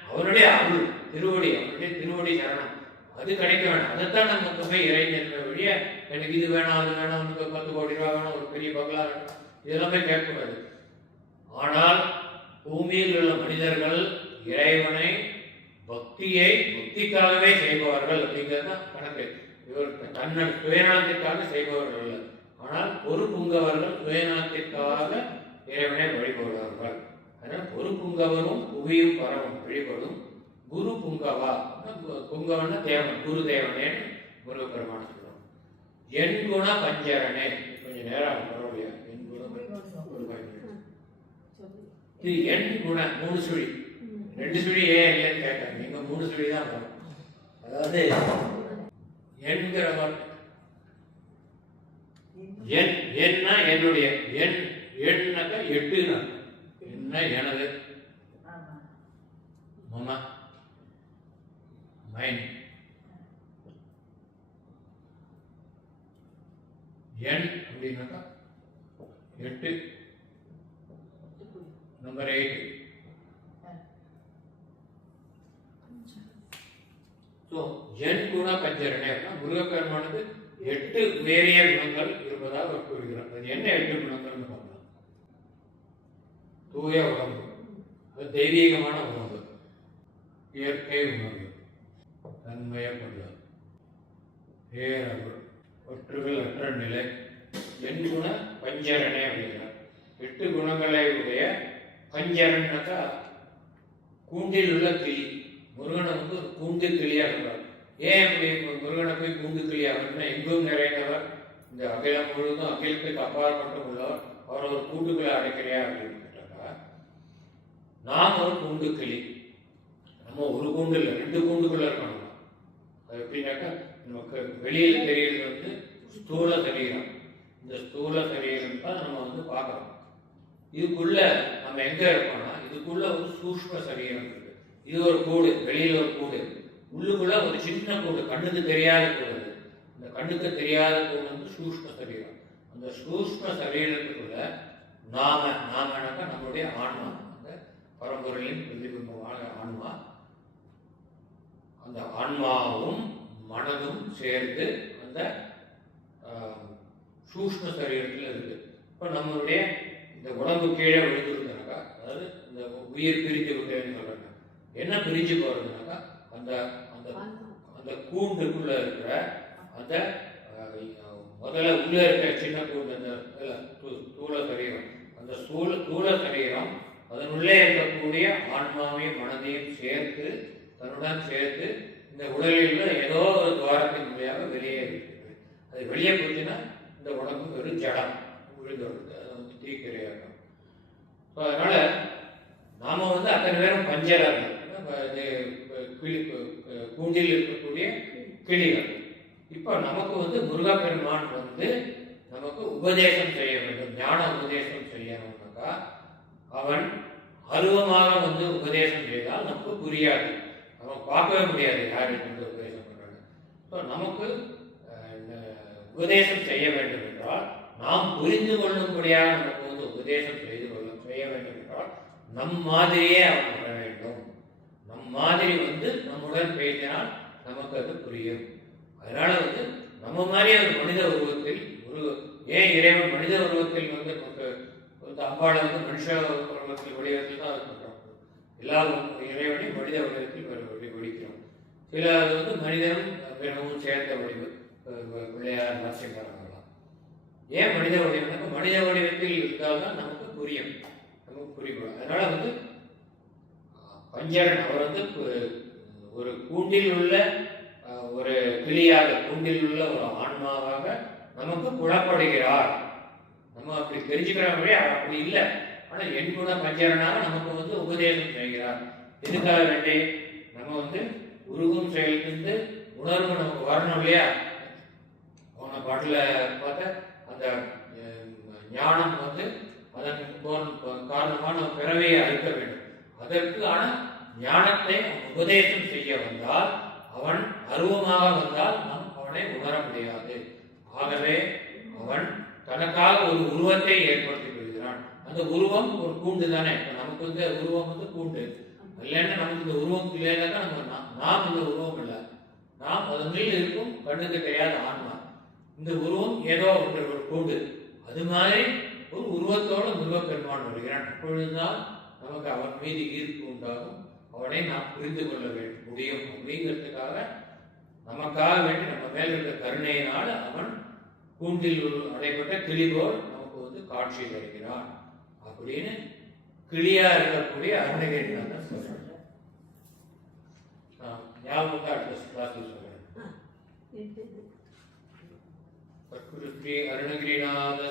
அவருடைய அருள் திருவடி, அவருடைய திருவடி சரணம், அது கிடைக்க வேணும். அதைத்தான் நம்ம போய் இறைஞர் வழிய எனக்கு இது வேணும், அது வேணும், உனக்கு 10 கோடி ரூபா வேணும், ஒரு பெரிய பங்களா வேணும், இதெல்லாமே கேட்கக்கூடாது. ஆனால் பூமியில் உள்ள மனிதர்கள் இறைவனை பக்திக்காகவே செய்பவர்கள் அப்படிங்கிறது தான் கணக்கு. இவர் தன்னன் சுயநலத்திற்காக செய்பவர்கள் அல்ல. ஆனால் பொறுப்புங்கவர்கள் சுயநலத்திற்காக இறைவனை வழிபடுவார்கள். அதனால் பொறுப்புங்கவரும் புவியும் பரவும் வழிபடும் குரு புங்கவா. புங்கவன்னா தேவன், குரு தேவனே முருகப்பெருமான சொல்றோம். என் குண பஞ்சரனே. கொஞ்சம் நேரம் பரவாயில்லையா? என் குண இது என் குண 3 சுழி, 2 சுழி ஏன் இல்லைன்னு கேட்டாங்க. நீங்க 3 சுழி தான் வரும். அதாவது என்கிற என்னா என்னுடைய, எண்ணாக்கா 8 என்ன எனது, மம மைண்ட். என் அப்படின்னாக்கா 8, நம்பர் 8. என் குண பஞ்சரணை முருகப்பெருமானது 8 வேறிய குணங்கள் இருப்பதாக கூறுகிறார். அது என்ன 8 குணங்கள்னு பார்க்கலாம். தூய உடம்பு, அது தெய்வீகமான உணவு, இயற்கை உணவு, தன்மய கொள்ளார், பேரருள், ஒற்றுகள் அற்ற நிலை. என் குண பஞ்சரணை அப்படிங்கிறார். 8 குணங்களை உடைய பஞ்சரன்னாக்கா கூண்டில் உள்ள கிளி. முருகனை ஒரு கூண்டு கிளியா இருக்கிறார். ஏன் அப்படி முருகனை போய் கூண்டு கிளியா வரணும்னா, எங்கும் நிறைந்தவர், இந்த அகிலம் முழுவதும் அகிலத்துக்கு அப்பாற்பட்டும் உள்ளவர், அவர் ஒரு கூண்டுக்குள்ள அடைக்கிறியா அப்படின்னு கேட்டாக்கா, நாம் ஒரு கூண்டு கிளி. நம்ம ஒரு கூண்டு இல்லை, 2 கூண்டுக்குள்ள இருக்கணும். அது எப்படின்னாக்கா, நமக்கு வெளியில் தெரியுது ஸ்தூல சரீரம். இந்த ஸ்தூல சரீரம் தான் நம்ம பார்க்கறோம். இதுக்குள்ள நம்ம எங்க இருக்கோம்னா, இதுக்குள்ள ஒரு சூக்ஷ்ம சரீரம் இருக்கு. இது ஒரு கூடு, வெளியில ஒரு கூடு, உள்ளுக்குள்ள ஒரு சின்ன கூடு, கண்ணுக்கு தெரியாத கூடு. இந்த கண்ணுக்கு தெரியாத கூடு சூக்ஷ்ம சரீரம். அந்த சூக்ஷ்ம சரீரத்துக்குள்ள நாமனாக்கா நம்மளுடைய ஆன்மா, அந்த பரம்பொருளின் பிரதிபிம்பமான ஆன்மா. அந்த ஆன்மாவும் மனதும் சேர்ந்து அந்த சூஷ்ம சரீரத்தில் இருக்கு. இப்போ நம்மளுடைய இந்த உடம்பு கீழே விழுந்துருந்தாக்கா, அதாவது இந்த உயிர் பிரிஞ்சு விட்டேன்னு சொல்றாங்க. என்ன பிரிஞ்சு போறதுனாக்கா அந்த அந்த அந்த கூண்டுக்குள்ள இருக்கிற அந்த முதல்ல உள்ள இருக்கிற சின்ன கூண்டு, அந்த ஸ்தூல சரீரம், அந்த ஸ்தூல சரீரம் அதனுள்ளே இருக்கக்கூடிய ஆன்மாவையும் மனதையும் சேர்த்து தன்னுடன் சேர்த்து இந்த உடலில் ஏதோ ஒரு துவாரத்தின் மூலியாக வெளியே இருக்கிறது. அது வெளியே போச்சுன்னா இந்த உடம்பு வெறும் ஜடம் விழுந்துடுறது, அதை வந்து தீக்கிரையாகும். ஸோ அதனால நாம வந்து அத்தனை பேரும் பஞ்சராக கூண்டில் இருக்கக்கூடிய கிளிகள். இப்போ நமக்கு வந்து முருகப்பெருமான் வந்து நமக்கு உபதேசம் செய்ய வேண்டும், ஞான உபதேசம் செய்யணும்னாக்கா அவன் அருவமாக வந்து உபதேசம் செய்தால் நமக்கு புரியாது, அவன் பார்க்கவே முடியாது யார் வந்து உபதேசம் பண்றாங்க. ஸோ நமக்கு உபதேசம் செய்ய வேண்டும் என்றால் நாம் புரிந்து கொள்ளும்படியாக நமக்கு வந்து உபதேசம் செய்ய வேண்டும் என்றால் நம் மாதிரியே அவன் வர வேண்டும். நம் மாதிரி வந்து நம்முடன் பேசினால் நமக்கு அது புரியும். அதனால வந்து நம்ம மாதிரி ஒரு மனித உருவத்தில் ஏன் இறைவன் மனித உருவத்தில் வந்து நமக்கு அம்பாளை வந்து மனுஷ உருவத்தில் வடிவத்தில் தான் பண்றோம். எல்லா இறைவனையும் மனித வடிவத்தில் வடிக்கிறோம். சில வந்து மனிதனும் மிகவும் சேர்ந்த வடிவு, பிள்ளையார் நரசிம்மரெல்லாம். ஏன் மனித வடிவம்னா மனித வடிவத்தில் இருந்தால்தான் நமக்கு புரியும், நமக்கு புரியும். அதனால வந்து பஞ்சரன் அவர் வந்து ஒரு கூண்டில் உள்ள ஒரு கிளியாக, கூண்டில் உள்ள ஒரு ஆன்மாவாக நமக்கு புலப்படுகிறார். நம்ம அப்படி தெரிஞ்சுக்கிறவங்களே அப்படி இல்லை. ஆனால் என் கூட பஞ்சரனாக நமக்கு வந்து உபதேசம் செய்கிறார். எதுக்காக வேண்டி நம்ம வந்து உருவம் செயல்ந்து உணர்வு நமக்கு வரணும் இல்லையா? போன பாட்டில் பார்த்த அந்த ஞானம் வந்து அதன் காரணமான பிறவையை அழிக்க வேண்டும். அதற்கான ஞானத்தை உபதேசம் செய்ய வந்தால், அவன் அருவமாக வந்தால் நாம் அவனை உணர முடியாது. ஆகவே அவன் தனக்காக ஒரு உருவத்தை ஏற்படுத்திக் கொள்கிறான். அந்த உருவம் ஒரு கூண்டு தானே. நமக்கு வந்து உருவம் வந்து கூண்டு இல்லைன்னா நமக்கு இந்த உருவம் இல்லைன்னாக்கா நாம் இந்த உருவம் இல்லை, நாம் அதனில் இருக்கும் கண்ணுக்கு தெரியாத ஆன்மா. இந்த உருவம் ஏதோ ஒன்று ஒரு கூண்டு. அது மாதிரி ஒரு உருவத்தோடு முருகப்பெருமான் வருகிறான். அப்பொழுதுதான் நமக்கு அவன் மீது ஈர்ப்பு உண்டாகும், அவனை நாம் புரிந்து கொள்ள முடியும். அப்படிங்கிறதுக்காக நமக்காக வேண்டி நம்ம மேல் இருக்க கருணையினால் அவன் கூண்டில் அடைப்பட்ட கிளி போல் நமக்கு வந்து காட்சி தருகிறான் அப்படின்னு கிளியா இருக்கக்கூடிய அருணகிரிநாதர் சொல்றாங்க. ஞாபகம் அடுத்த கிளாஸ்ல சொல்றேன். ஸ்ரீ அருணகிரிநாத